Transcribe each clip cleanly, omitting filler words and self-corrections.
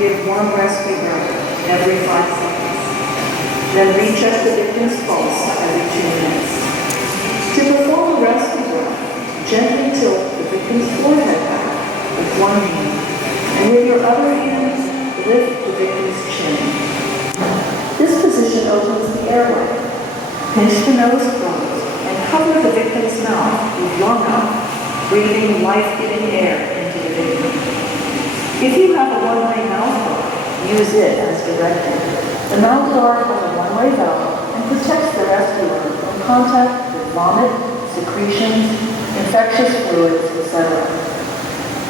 give one rescue breath every 5 seconds. Then recheck the victim's pulse every 2 minutes. To perform a rescue breath, gently tilt the victim's forehead back with one hand, and with your other hand, lift the victim's chin. This position opens the airway. Pinch the nose closed and cover the victim's mouth with your mouth, breathing life-giving air into the victim. If you have a one-way mouth guard, use it as directed. The mouth guard has a one-way valve and protects the rescuer from contact with vomit, secretions, infectious fluids, etc.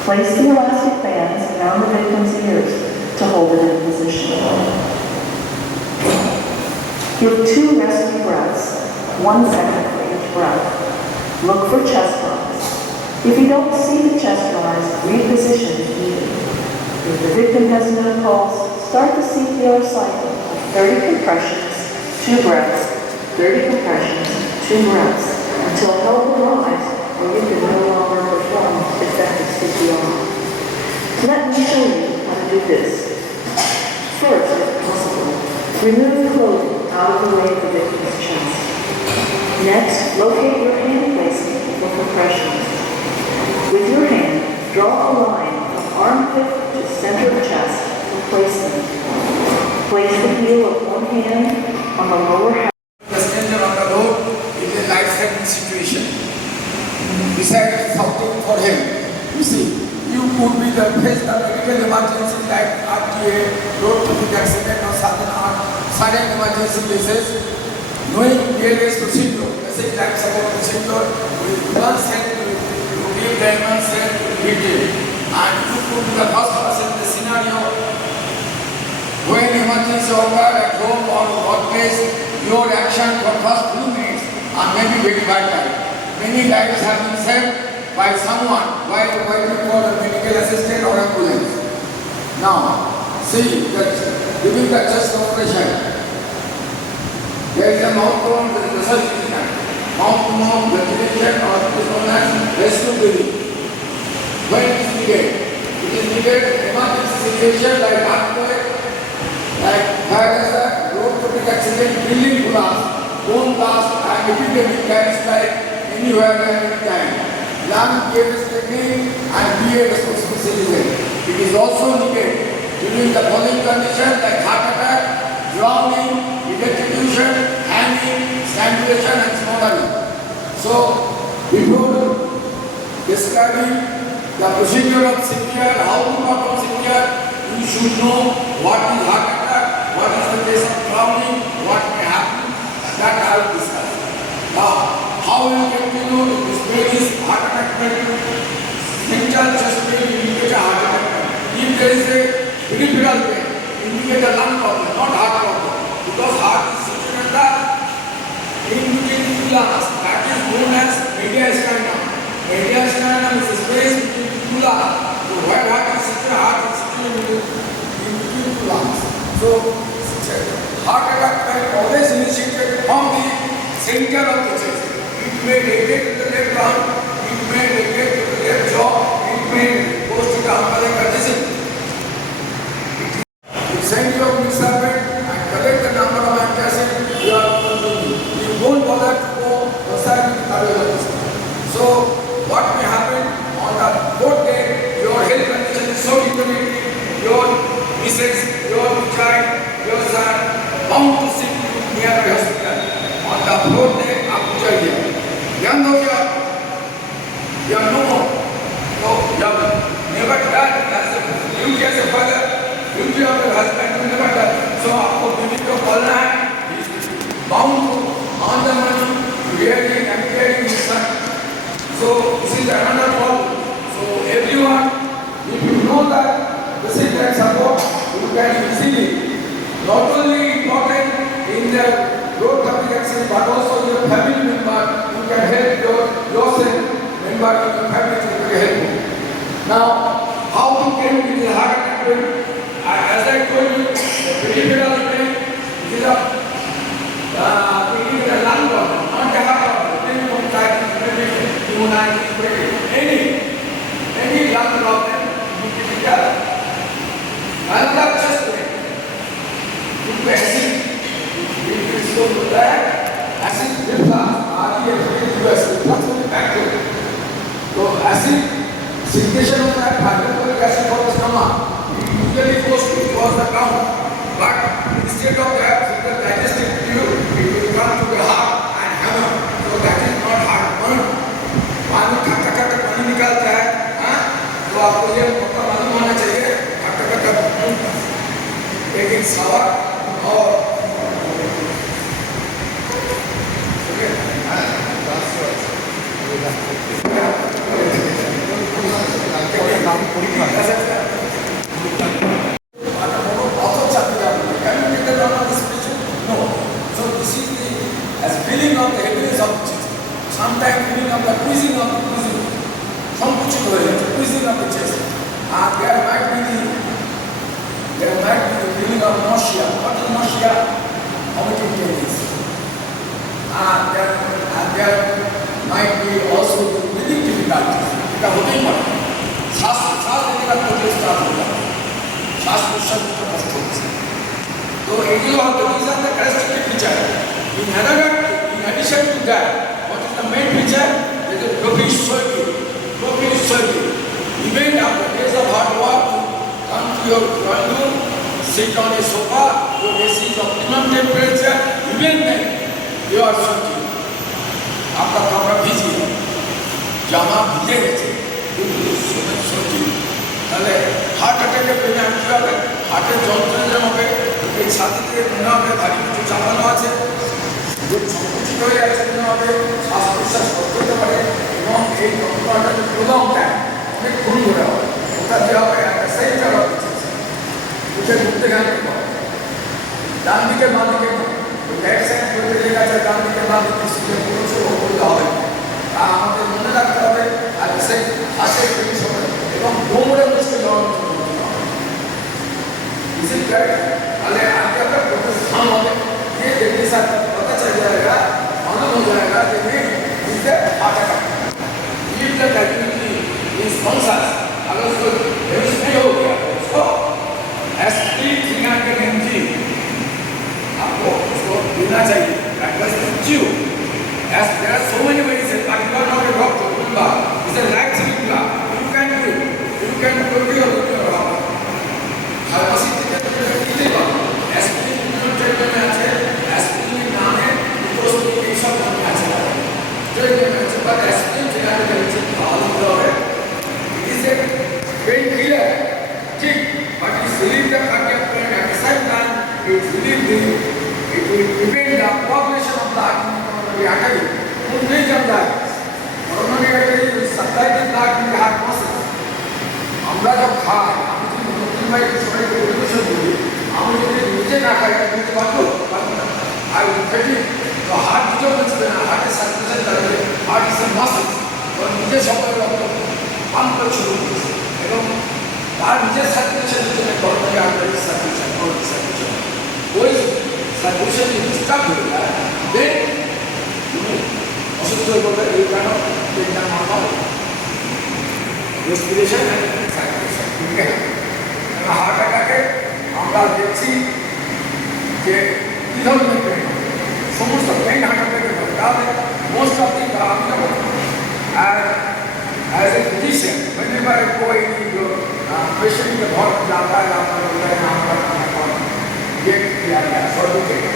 Place the elastic bands around the victim's ears to hold it in position. Give 2 rescue breaths, 1 second for each breath. Look for chest rise. If you don't see the chest rise, reposition if needed. If the victim has no pulse, start the CPR cycle of 30 compressions, 2 breaths, 30 compressions, 2 breaths, until help arrives or you can no longer perform effective CPR. Let me show you how to do this. First, if possible, remove clothing out of the way of the victim's chest. Next, locate your hand placement for compressions. With your hand, draw a line from armpit to center of chest for placement. Place the heel of one hand on the lower half. The stranger on the road is a life-threatening situation. Besides something for him, you see, you could be the face of medical emergency like RTA, road traffic accident or sudden emergency cases. Knowing VLS procedure, basic life support procedure, with one hand to give them one hand to detail. And you could be the first person in the scenario when emergency occurred at home or workplace, your action for first few minutes are maybe very vital. Many lives have been saved by someone while waiting for the medical assistant or ambulance. Now, see that during the chest operation, there is a mouth-to-mouth resuscitation, mouth-to-mouth ventilation, or it is known as rescue breathing. When it is needed in emergency situation like earthquake, like fire hazard, road traffic accident, building collapse, bone blast, and epidemic can strike anywhere and anytime. Learn PFS technique and be a responsible citizen. It is also needed during the following conditions like heart attack, drowning, electrocution, hanging, strangulation, and smothering. So, before describing the procedure of CPR, how to perform CPR, you should know what is heart attack, what is the case of drowning, what may happen, and that I will discuss. Now, how you get to know if this pain is heart attack pain? Central chest pain indicates a heart attack pain. If there is a peripheral pain, indicate a lung problem, not heart problem. Because heart is situated in between two lungs, that is known as mediastinum. Mediastinum is a space between two lungs. So where heart is situated in between two lungs. So heart attack pain always initiated from the center of the chest. It may radiate to the left lung, it may radiate to the left jaw, it may go to the umbilical disease. If send your servant and collect the number of antacids, you won't bother to go outside the cardiologist. So what may happen on the 4th day, your health condition is so deteriorating, your missus, your child, your son, bound to sick near the hospital. On the 4th day, after here, young हो गया, you are no more. So you have never done as a duty as a father, duty of your husband, you never done. So आपको duty को बोलना है, bound to earn the money, rearing and caring his son. So this is another problem. So everyone, if you know that this is that support, you can easily not only important in the road traffic accident, but also your family member, you can help yourself, member in your family to be helpful. Now, how to get with the heart attack pain? As I told you, the peripheral pain is a lung problem, not the heart problem. Then you can try any lung problem, you can be done. Another into acid. It is so that acid reflux, REFLUX, reflux will be backward. So acid secretion of that hydrochloric acid for the stomach, it usually goes towards the ground. But instead of that, with the digestive tube, it will come to the heart and hammer. So that is not heartburn. पानी खट्टा खट्टा पानी निकालता है, हाँ? तो आपको ये पक्का मालूम होना चाहिए, खट्टा खट्टा एक सावर और feeling of the heaviness of the chest. Sometimes feeling of the squeezing of the squeezing. Some कुछ हो रहे हैं, squeezing of the chest. There might be the feeling of nausea. What is nausea? Vomiting tendency. There might be also the breathing difficulties. এটা হতেই পারে। শ্বাস নিতে গেলে প্রবলেম স্টার্ট হয়ে যাবে। শ্বাস প্রশ্বাস নিতে কষ্ট হচ্ছে। তো এগুলো হয়তো these are the characteristic features. In addition to that, what is the main feature? There is a profusely. Even after days of hard work, come to your drawing room, sit on a sofa, your AC is optimum temperature, even then you are sweating. आपका कपड़ा भीजी है, जामा भीजे गए, sweating. তাহলে heart অ্যাটাকের patient কি হবে? হার্টের যন্ত্রণা হবে, এই ছাতিতে মনে হবে ভারী কিছু চাপানো আছে, সংকুচিত হয়ে যাচ্ছে মনে হবে, শ্বাস প্রশ্বাস কষ্ট হতে পারে এবং এই যন্ত্রণাটা যে প্রলং টাইম অনেকক্ষণ ধরে হবে, ওটা যে হবে একটা সেন্টার অফ উঠে ঘুরতে গেলে ডান দিকে বাঁ দিকে ব্যাক সাইড করতে লেগে আছে, ডান দিকে বাঁ দিকে শুনে কোনো সময় করতে হবে। তা আমাদের মনে রাখতে হবে আর সেই হাসের জিনিস হবে এবং কোমরে বসে যাওয়ার মতো করতে হবে। তাহলে আজকে একটা প্রতিষ্ঠান হবে, ये देखने से पता चल जाएगा, मालूम हो जाएगा कि ये इससे हार्ट अटैक ये ब्लड एक्टिविटी इस फंक्शन अगर उसको बेहोश नहीं हो गया तो उसको एस्पिरिन 300 mg आपको उसको देना चाहिए। That was the chew. As there are so many medicines, but you are not a doctor. It's a life-saving drug. You can do it. You can go to your house. Pharmacy থেকে কিনতে পারো। Aspirin treatment में আছে, aspirin नाम है, उसको एक सब नाम আছে। ट्रीटमेंट में पर एस्पिरिन যেটা আছে ভালো হবে। It is a pain killer. ठीक, but it relieve the cardiac pain at the same time. It will prevent the coagulation of blood in the artery. कुछ नहीं जानता है। Coronary artery supply the blood in the heart muscle. আমরা যখন খাই, আমি যদি নতুন ভাই সবাইকে পরিবেশন করি, আমি যদি নিজে না খাই বুঝতে পারবো আর ফেটি তো হার্ট দুটো বুঝবে না, হার্টের সার্কুলেশন থাকবে, হার্ট ইজ এ মাসেল, তো নিজে সবাই রক্ত পাম্প করে শুরু করছে এবং তার নিজের সার্কুলেশনের জন্য করোনারি আর্টারি সার্কুলেশন ওই সার্কুলেশন ডিস্টার্ব হয়ে যায়, দেন তুমি অসুস্থ হয়ে পড়বে। এই কারণ পেনটা নর্মাল রেসপিরেশন অ্যান্ড সার্কুলেশন ঠিক আছে। হার্ট অ্যাটাকে আমরা দেখছি যে কী ধরনের পেন, সমস্ত পেন হার্ট অ্যাটাকে হয়। তাহলে মোস্ট অফ দি আমি যখন as a physician whenever I go into patient के बहुत जाता है यहाँ पर ये किया गया certificate.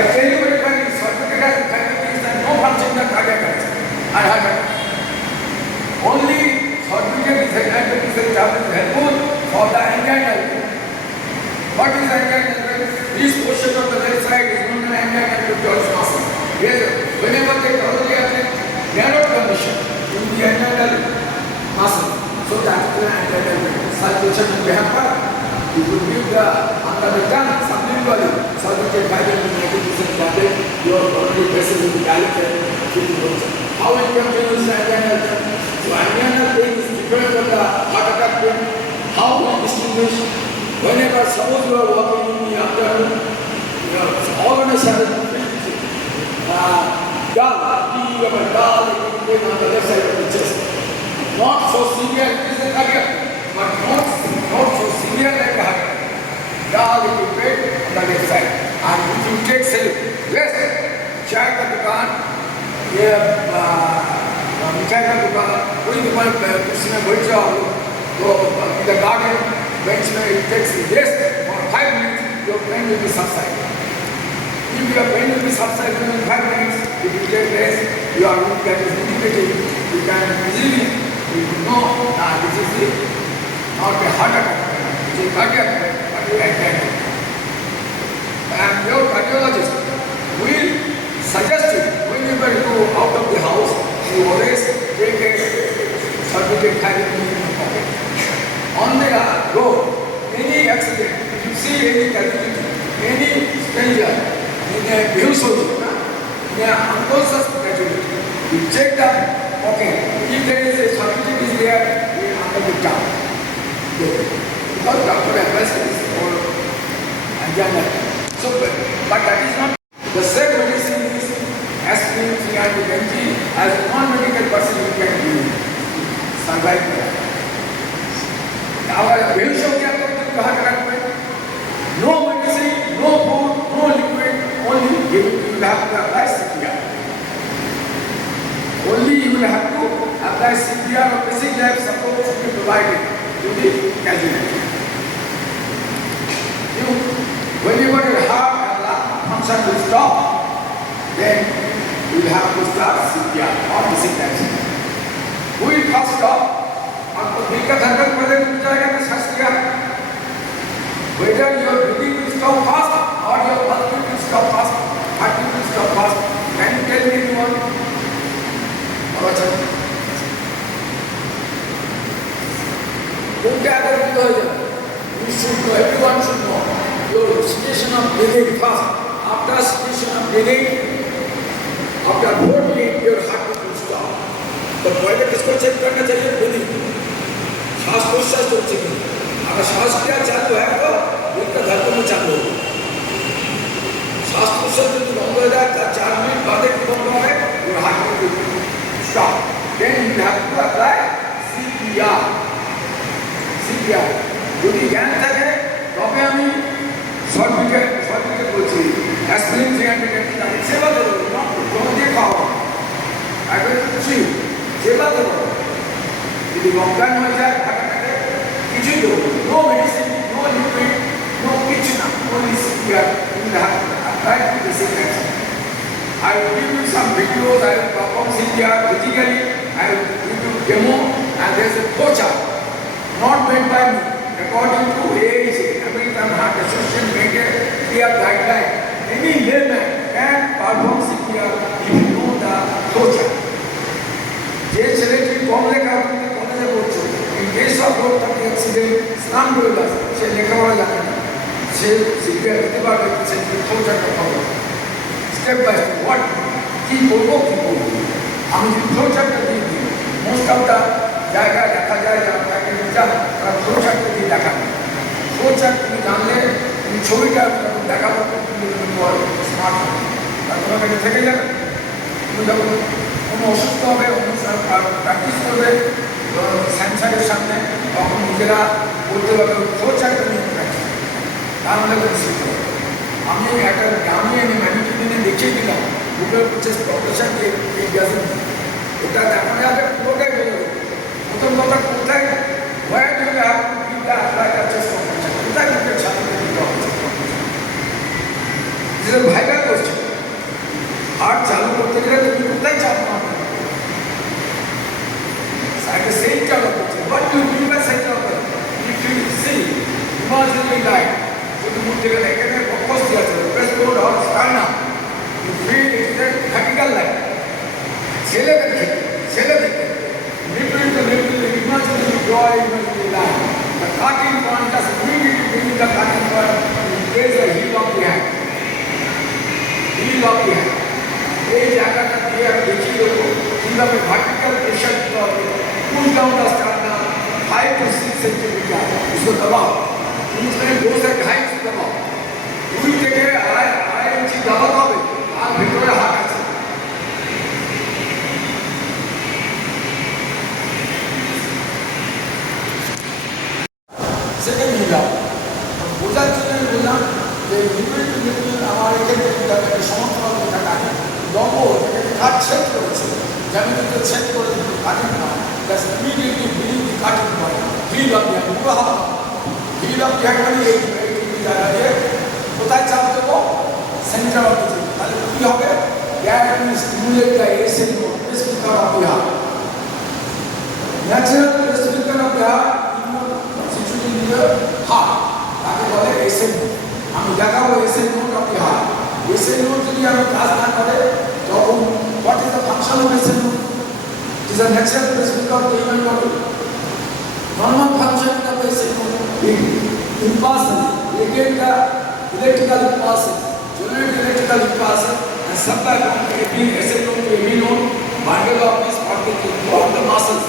I tell you very clearly, certificate has no function in the cardiac arrest. I have it. Only certificate is helpful for the angina. What is angina? This portion of the left side is known as angina pectoris muscle. Yes, whenever they thoroughly attack narrow condition in the angina muscle, so that the angina circulation will be hampered. You will give the under the tongue sublingually, certificate guided in 90% tablet, your coronary vessel will be dilated. How it continues the angina? So angina pain is different from the heart attack pain. How we distinguish? Whenever suppose you are walking in the afternoon, your organs have a dull, dull pain on the left side of the chest. Not so severe, it is a cardiac, but not so severe like a heart attack. Dull pain on the left side. you take self. Yes, चाय का दुकान, ये मिठाई का दुकान, कोई दुकान कुर्सी में बैठ जाओ, तो in the garden bench में it takes rest for 5 minutes, your pain will be subsided. If your pain will be subsided in 5 minutes, if you take rest, your root that is indicated, you can easily know that this is it, not a heart attack, it is cardiac attack. And your cardiologist will suggest you whenever you go out of the house, you always take a certificate carrying in your pocket. On the road, any accident, if you see any casualty, any stranger in a vehicle, in an unconscious casualty, you check the pocket. If there is a certificate is there, you will under the down. Because doctor advice is for agenda. So, but that is not the same medicine is aspirin, and as a non-medical person you can do survive that. Our behavior of no medicine, no food, no liquid, only you will have to apply CPR. Only you will have to apply CPR or basic life support to be provided to the casualty. Whenever your heart and lung function will stop, then you will have to start CPR or basic life support. Who will first stop? आपको दिल का धड़कन पहले रुक जाएगा तो सांस लिया whether your breathing will stop fast or your heartbeat will stop fast, heartbeat will stop fast. Can you tell me anyone? और अच्छा तुम क्या अगर बंद हो जाए you should know, everyone should know your situation of breathing fast. After situation of breathing, after 4 minutes your heartbeat will stop. तो पहले किसको चेक करना चाहिए? ब्रीदिंग, श्वास प्रश्वास को चेक करना। अगर श्वास क्रिया चालू है तो दिल का धड़कन में चालू होगा। श्वास प्रश्वास जो बंद हो जाए 4 मिनट बाद एक बंद हो गए your heart will stop. Then you have to apply CPR. CPR যদি জ্ঞান থাকে তবে আমি সার্টিফিকেট বলছি অ্যাসপিরিন 300 টাকা সেবা দেবো না কোনো দিয়ে খাওয়া আগে সেবা দেবো যদি অজ্ঞান হয়ে যায় টাকাটাকে কিছুই দেবো no medicine no liquid no কিছু না only CPR you have to apply basic action. I will give you some videos, I will perform CPR physically, I will give you demo, and there is a flowchart not made by me. According to AAC, American Heart Association made a clear guideline. Any layman can perform CPR if you know the flowchart. যে ছেলেটি কম লেখাপড়া কলেজে পড়ছে in case of road traffic accident, স্নান করে গেছে সে লেখাপড়া জানে না সে CPR দিতে পারবে সে ফ্লোচার্টটা পাবে স্টেপ বাই স্টেপ হোয়াট কী করবো আমি যদি ফ্লোচার্টটা দিয়ে দিই মোস্ট অফ দ্য জায়গায় দেখা যায় যারা তাকে যান তারা ফ্লোচার্টটা দিয়ে দেখাবে ফ্লোচার্ট তুমি জানলে তুমি ছবিটা দেখাবো তুমি স্মার্ট হবে আর তোমার কাছে থেকে যাবে তুমি যখন কোনো অসুস্থ হবে প্র্যাকটিস করবে সেন্সারের সামনে তখন নিজেরা বলতে পারবে ফ্লোচার্টটা নিয়ে প্র্যাকটিস তাহলে শিখতে হবে আমি একটা গ্রামে আমি ম্যানিটুরিনে দেখিয়ে দিলাম গুগল প্রচেস প্রফেশনকে এই গ্যাসের ওটা দেখানো যাবে পুরোটাই বলে প্রথম কথা কোথায় ভয় দিলে আপনি বিদ্যা আলাদা চেষ্টা করছেন কোথায় কিন্তু ছাত্রদের দিতে হবে যেটা ভাইরাল করছে আর চালু করতে গেলে তুমি কোথায় চাপ মারবে একটা সেই চালু করছে বাট ইউ মিন বাই সেই চালু করছে if you see imaginary light যদি মুখে গেলে এখানে উপস্থিত আছে প্রেস কোড আর sterna you feel it's a vertical light ছেলে দেখতে imaginary draw imaginary line. The cutting point just immediately bring the cutting point, you place the heel of the hand. Heel of the hand. এই জায়গাটা দিয়ে আমি দেখিয়ে দেবো কীভাবে vertical pressure দিতে হবে pull down the sterna 5 to 6 centimetre उसको दबाओ उसमें 2 से 2.5 दबाओ 2 থেকে 2.5 इंच दबाতে হবে আর ভিতরে হাত আছে সেটা নিয়ে যাও বোঝার জন্য বললাম যে আমার এখানে একটা সমর্থন থাকে লম্ব কাঠ ছেদ করেছে জমিতে ছেদ করে কাটিং না that's immediately believe the cutting point heel of the hand পুরো হাত হিল অফ দি হ্যান্ড মানে এই জায়গা দিয়ে কোথায় চাপ দেবো সেন্টার অফ দি তাহলে কী হবে that will stimulate the ascent of the heart. Natural respiration of the heart is situated in the heart. তাকে বলে ascent note. আমি দেখাবো ascent note of the heart. Ascent note যদি আমি কাজ না করে তখন what is the function of ascent note? It is a natural respiration of the human body. Normal function of the ascent note is impulses, regulate the electrical impulses, generate electrical impulses. And supply from AB, ascent node to AB node, bundle of this of the muscles.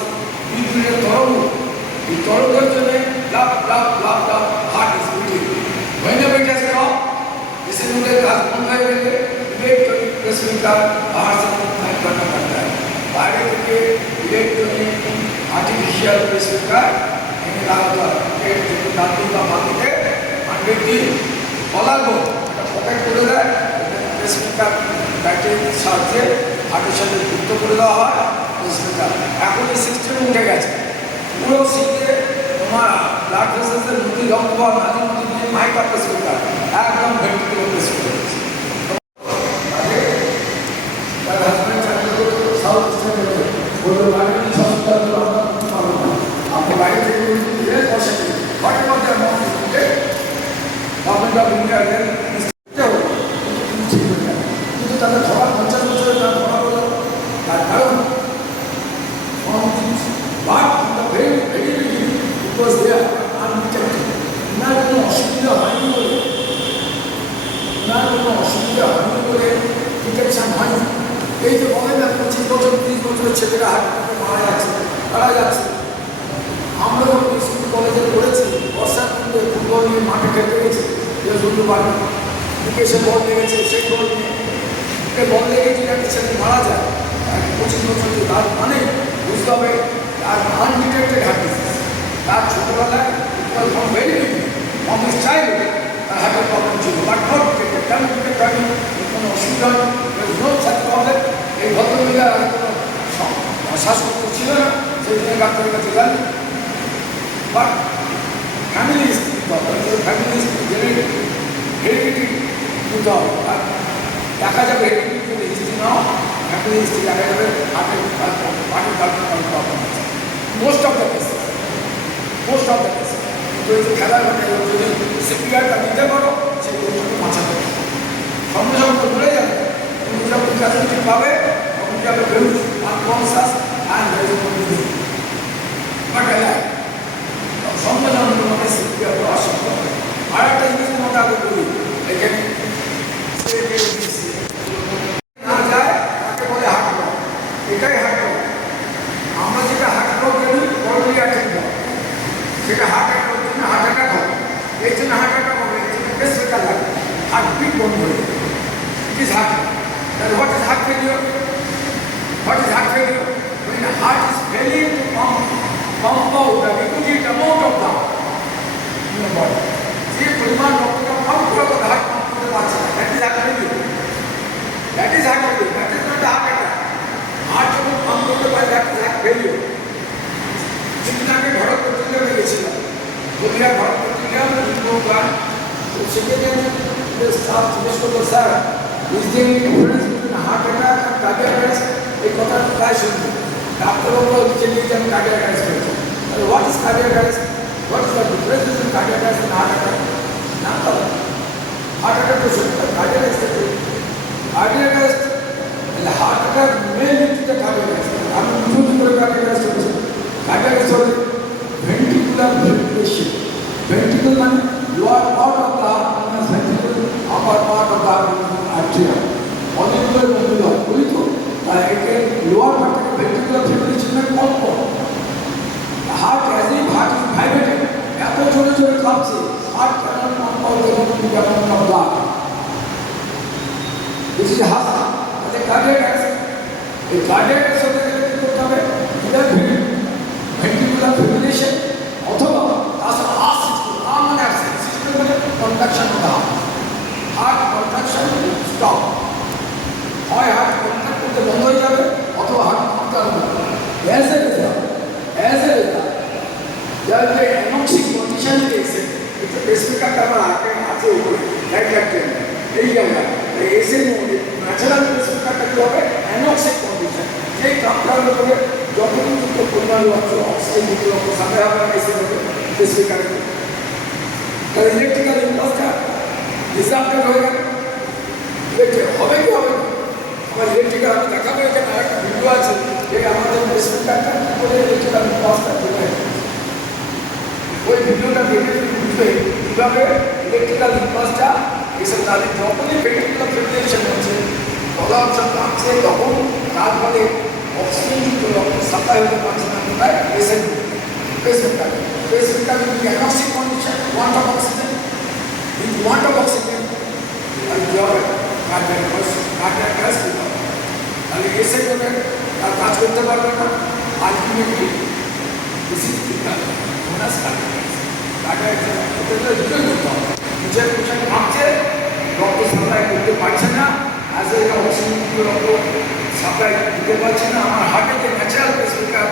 We do a thorough. The thorough heart is beating. Whenever it has stopped, ascent node has one by one, electronic respiration, heart and conductor. Electronic artificial respiration, and the speaker ব্যাটারির সাহায্যে হার্টের সাথে যুক্ত করে দেওয়া হয় speaker এখন এই সিস্টেম উঠে গেছে পুরো সিটে তোমার ব্লাড ভেসেলসের মধ্যে রক্ত বা নালীর মধ্যে দিয়ে মাইক্রো স্পিকার একদম ভেন্টিকুলার প্রেস করে দিয়েছে তার হাজব্যান্ড চাকরি সাউথ স্টেশনে বললো বাড়ি সপ্তাহ আপনি বাড়ি থেকে বসে বাড়ির মধ্যে গভর্নমেন্ট অফ ইন্ডিয়া তাদের ধরা 50 বছরের তার ধরা হলো তার কারণ ওনার কোনো অসুবিধা হয়নি বলে ডিটেকশন হয়নি এই যে বলেন না 25 বছর 30 বছরের ছেলেরা হাত মারা যাচ্ছে তারা যাচ্ছে আমরা যখন স্কুল কলেজে পড়েছি বর্ষার মধ্যে ফুটবল নিয়ে মাঠে খেলতে গেছি বন্ধু বাড়ি বিকেশে বল লেগেছে সেই বল নিয়ে বল লেগেছে একটা ছেলে মারা যায় 25 বছর তার মানে বুঝতে হবে তার আনডিটেক্টেড হার্ট ডিজিজ তার ছোটবেলায় ভেরি ফ্রম হিজ চাইল্ডহুড তার হার্টের প্রবলেম ছিল বাট নট ডিটেক্টেড কেন ডিটেক্ট হয়নি কোনো অসুবিধা নো সাচ প্রবলেম এই ভদ্রমহিলা কোনো শ্বাসকষ্ট ছিল না সেই জন্য ডাক্তারের কাছে যান but family family genetic heredity দিতে হবে আর দেখা যাবে হেরিডিটি হিস্ট্রি নাও ফ্যামিলি হিস্ট্রি দেখা যাবে হার্টের প্রবলেম আছে মোস্ট অফ দ্য কেসেস কিন্তু এই যে খেলার মানে যদি সিপিআরটা দিতে পারো সেই পর্যন্ত বাঁচাতে পারো সঙ্গে সঙ্গে ভুলে যাবে তুমি যখন ক্যাপাসিটি পাবে তখন যাবে বেহুশ আনকনসাস অ্যান্ড বাট সঙ্গে সঙ্গে তোমাকে সিপিআর দেওয়া সম্ভব আর একটা জিনিস তোমাকে আগে বলি এখানে না যায় তাকে বলে হার্ট ব্লক এটাই হার্ট ব্লক আমরা যেটা হার্ট ব্লক জানি করোনারি আর্টারি ব্লক সেটা হার্ট অ্যাটাক হবে এই জন্য হার্ট অ্যাটাক হবে এই জন্য প্রেসারটা লাগে হার্টবিট বন্ধ হয়ে যাবে ইট ইজ হার্ট তাহলে what is heart failure when the heart is failing to pump out the requisite amount of blood in your body যে পরিমাণ রক্তটা পাম্প করার কথা হার্ট পাম্প করতে পারছে না that is heart failure that is not the heart attack heart যখন pump করতে পারে দ্যাট ইজ হার্ট ফেলিওর কিছুদিন আগে ঘরক পত্রিকা গেছিলাম বলিয়া ঘরক পত্রিকা প্ল্যান তো সেখানে স্টাফ জিজ্ঞেস করলো sir is there any difference between heart attack and cardiac arrest এই কথাটা প্রায় শুনবো ডাক্তারবাবু লিখে নিয়ে আমি কার্ডিয়াক অ্যারেস্ট করেছি তাহলে what is cardiac arrest what is the difference between cardiac arrest and heart attack না তো হার্ট অ্যাটাক তো শুনবো cardiac arrest and the heart attack may lead to the cardiac arrest আমি বুঝতে করে কার্ডিয়াক অ্যারেস্ট করেছি কার্ডিয়াক অ্যারেস্ট হলে ventricular fibrillation ventricle মানে lower part of the heart and ventricle upper part of the heart artery অনেকগুলো বন্ধু হয় বলি তো একে লোয়ার পার্ট থেকে ভেন্ট্রিকুলার ফিব্রিলেশন মানে কম heart as if heart is vibrating এত জোরে জোরে কাঁপছে heart can't pump out the amount of blood this is heart তাহলে কার্ডিয়াক অ্যারেস্ট এই কার্ডিয়াক অ্যারেস্ট হতে গেলে কী করতে হবে ইদার ভেন্ট্রিকুলার ফিব্রিলেশন অথবা তাছাড়া হার্ট সিস্টেম মানে কন্ডাকশন অফ দ্য হার্ট আমার হাতে আছে উপরে রাইট ট্রেন এই জায়গায় এসে ন্যাচারাল পেসমেকারটা কী হবে অ্যানোক্সিক কন্ডিশন যেই কাপড়ার উপরে যতটুকু পরিমাণ অক্সিজেন দিতে হবে সাথে হবে এসে হবে পেসমেকারের তাহলে ইলেকট্রিক্যাল ইম্পালসটা ডিসাপ্টেড হয়ে গেল হবে কি হবে আমার ইলেকট্রিক্যাল আমি দেখাবো এখানে আরেকটা ভিডিও আছে যে আমাদের পেসমেকারটা কী করে ইলেকট্রিক্যাল ইম্পালসটা চলে ওই ভিডিওটা দেখে বুঝবে কীভাবে ইলেকট্রিক্যাল ইম্পালসটা এসব তাদের যখনই ভেন্ট্রিকুলার ফিব্রিলেশন হচ্ছে গলা অংশ কাঁপছে তখন তার ফলে অক্সিজেনযুক্ত রক্ত সাপ্লাই হতে পারছে না কোথায় পেসমেকার যদি anoxic condition want of oxygen কিন্তু ওয়ান্ট অফ অক্সিজেন আর কী হবে কার্ডিয়াক গ্যাস কী হবে তাহলে এসে গেলে তার কাজ করতে পারবে না আলটিমেটলি ডিসিজ বোনাস কার্ডিয়াক নিজের পোশাক ভাবছে রক্ত সাপ্লাই করতে পারছে না অ্যাজ এ অক্সিজেন রক্ত সাপ্লাই দিতে পারছে না আমার হার্টে যে natural pacemaker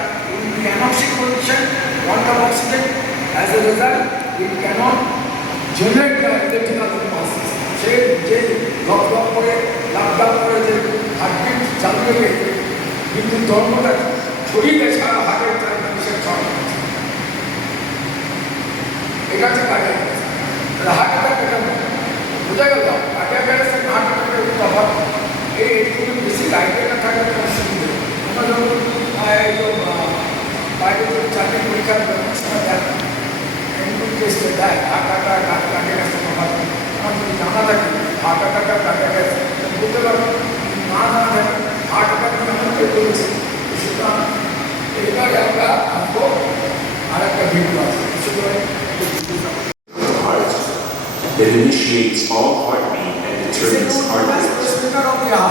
anoxic condition want of oxygen as a result it can't generate the electrical impulses সে যে লক করে লাভ করে যে হার্টবিট চালু রেখে কিন্তু ধর্মটা ছড়িয়ে দেয় সারা হার্টের চারপাশে ছড়ানো এটা হচ্ছে কার্ডিয়াক তাহলে হার্ট অ্যাটাক এটা বোঝা গেল কার্ডিয়াক অ্যারেস্ট হার্ট অ্যাটাকের তফাৎ এই একটু বেশি লাইটের থাকার অসুবিধা আমরা যখন বাইরে চাকরি পরীক্ষার ব্যবস্থা দেয় ইনপুট টেস্টে দেয় heart attack heart cardiac arrest তফাৎ আমার যদি জানা থাকে হার্ট অ্যাটাক আর কার্ডিয়াক অ্যারেস্ট বলতে পারবো না জানা থাকে হার্ট অ্যাটাক আমরা বের করেছি সুতরাং এবারে আমরা আসবো আর একটা ভিডিও আছে সুতরাং It initiates all heartbeat and determines heart rate.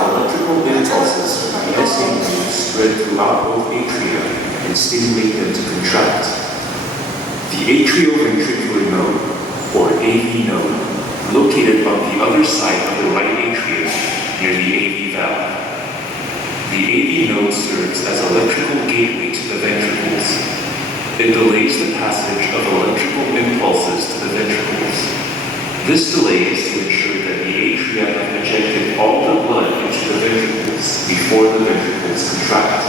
Electrical impulses from the SAE spread throughout both atria and stimulate them to contract. The atrioventricular node, or AV node, located on the other side of the right atrium near the AV valve. The AV node serves as electrical gateway to the ventricles. It delays the passage of electrical impulses to the ventricles. This delay is to ensure that the atria have ejected all the blood into the ventricles before the ventricles contract.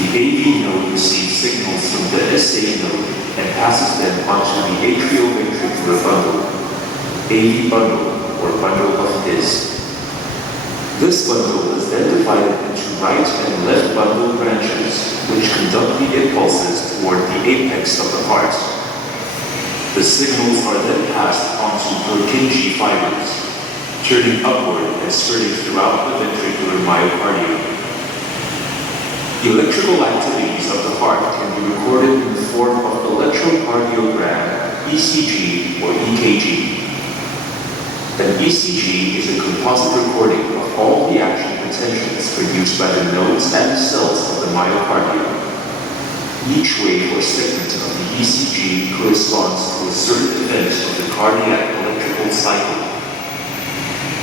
The AV node receives signals from the SA node and passes them onto the atrioventricular bundle, AV bundle, or bundle of His. This bundle is then divided into right and left bundle branches, which conduct the impulses toward the apex of the heart. The signals are then passed onto Purkinje fibers, turning upward and spreading throughout the ventricular myocardium. Electrical activities of the heart can be recorded in the form of electrocardiogram, ECG, or EKG. An ECG is a composite recording of all the action potentials produced by the nodes and cells of the myocardium. Each wave or segment of the ECG corresponds to a certain event of the cardiac electrical cycle.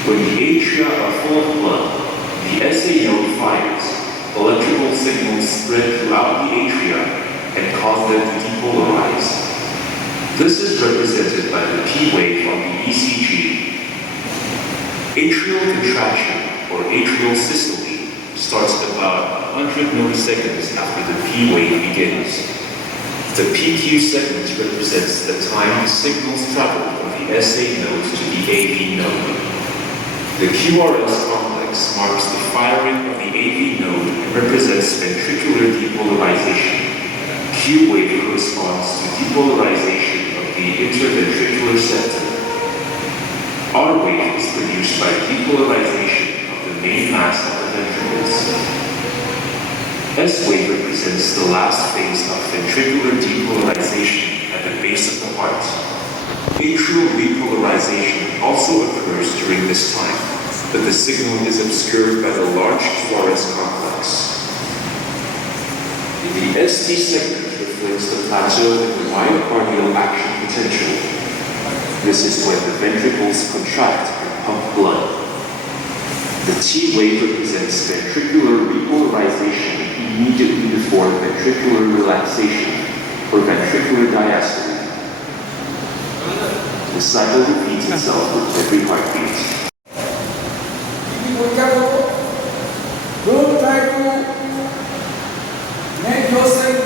When the atria are full of blood, the SA node fires, electrical signals spread throughout the atria and cause them to depolarize. This is represented by the P wave on the ECG. Atrial contraction, or atrial systole, starts about 100 milliseconds after the P wave begins. The PQ segment represents the time signals travel from the SA node to the AV node. The QRS complex marks the firing of the AV node and represents ventricular depolarization. Q wave corresponds to depolarization of the interventricular septum. R wave is produced by depolarization of the main mass of the ventricles. S wave represents the last phase of ventricular depolarization at the base of the heart. Atrial repolarization also occurs during this time, but the signal is obscured by the large QRS complex. The ST segment reflects the plateau in the myocardial action potential. This is when the ventricles contract and pump blood. The T wave represents ventricular repolarization immediately before ventricular relaxation, or ventricular diastole. The cycle repeats itself with every heartbeat. Don't try to make yourself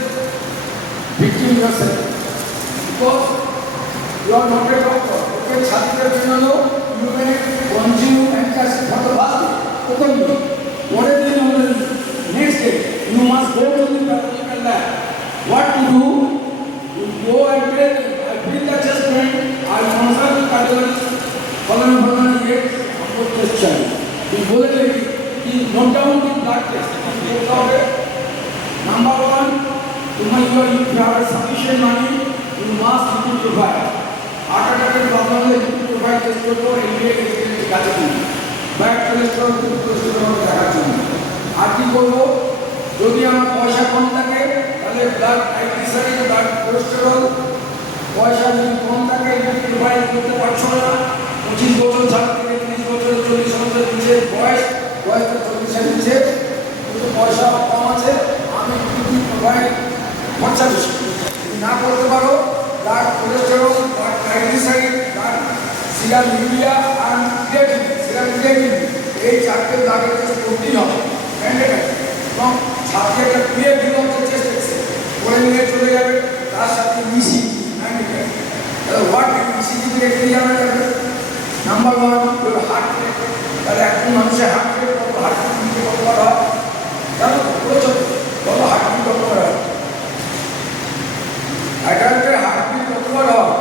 victim yourself because you are not a doctor. Okay, ছাত্রের জন্য you may consume antacid for the body. Okay, what is the next day? You must go to the pathological lab. What to do? You go and tell them, I feel the chest pain, I consult the cardiologist, following years, I'm going to test child. You go there, you note down the blood test. Number one, if you have sufficient money, you must provide. Heart attack problem is provide test for NDA category. Bad cholesterol, good cholesterol দেখার জন্য। আর কি করব? যদি আমার পয়সা কম থাকে তাহলে blood triglyceride, blood cholesterol, পয়সা যদি কম থাকে provide করতে পারছো না, 25 বছর থেকে 30 বছর 40 বছর নিচে বয়স তো 40 এর নিচে কিন্তু পয়সা কম আছে, আমি যদি provide খরচা বেশি না করতে পারো, blood cholesterol, blood triglyceride, blood serum urea আর ক্রিয়েটিনিন, এই চারটে ব্লাডের টেস্ট করতেই হবে ম্যান্ডেটরি। এবং সাথে একটা ক্রিয়েট বিলকের টেস্ট এসেছে করে নিয়ে চলে যাবে, তার সাথে ইসিজি ম্যান্ডেটরি। তাহলে হোয়াট ইসিজি থেকে কি জানা যাবে? নাম্বার ওয়ান হার্ট রেট, তাহলে এখন মানুষের হার্ট রেট কত, হার্ট রেট কতবার হয় জানো তো? প্রচুর কত হার্ট রেট কতবার হয়? অ্যাডাল্টের হার্ট রেট কতবার হয়?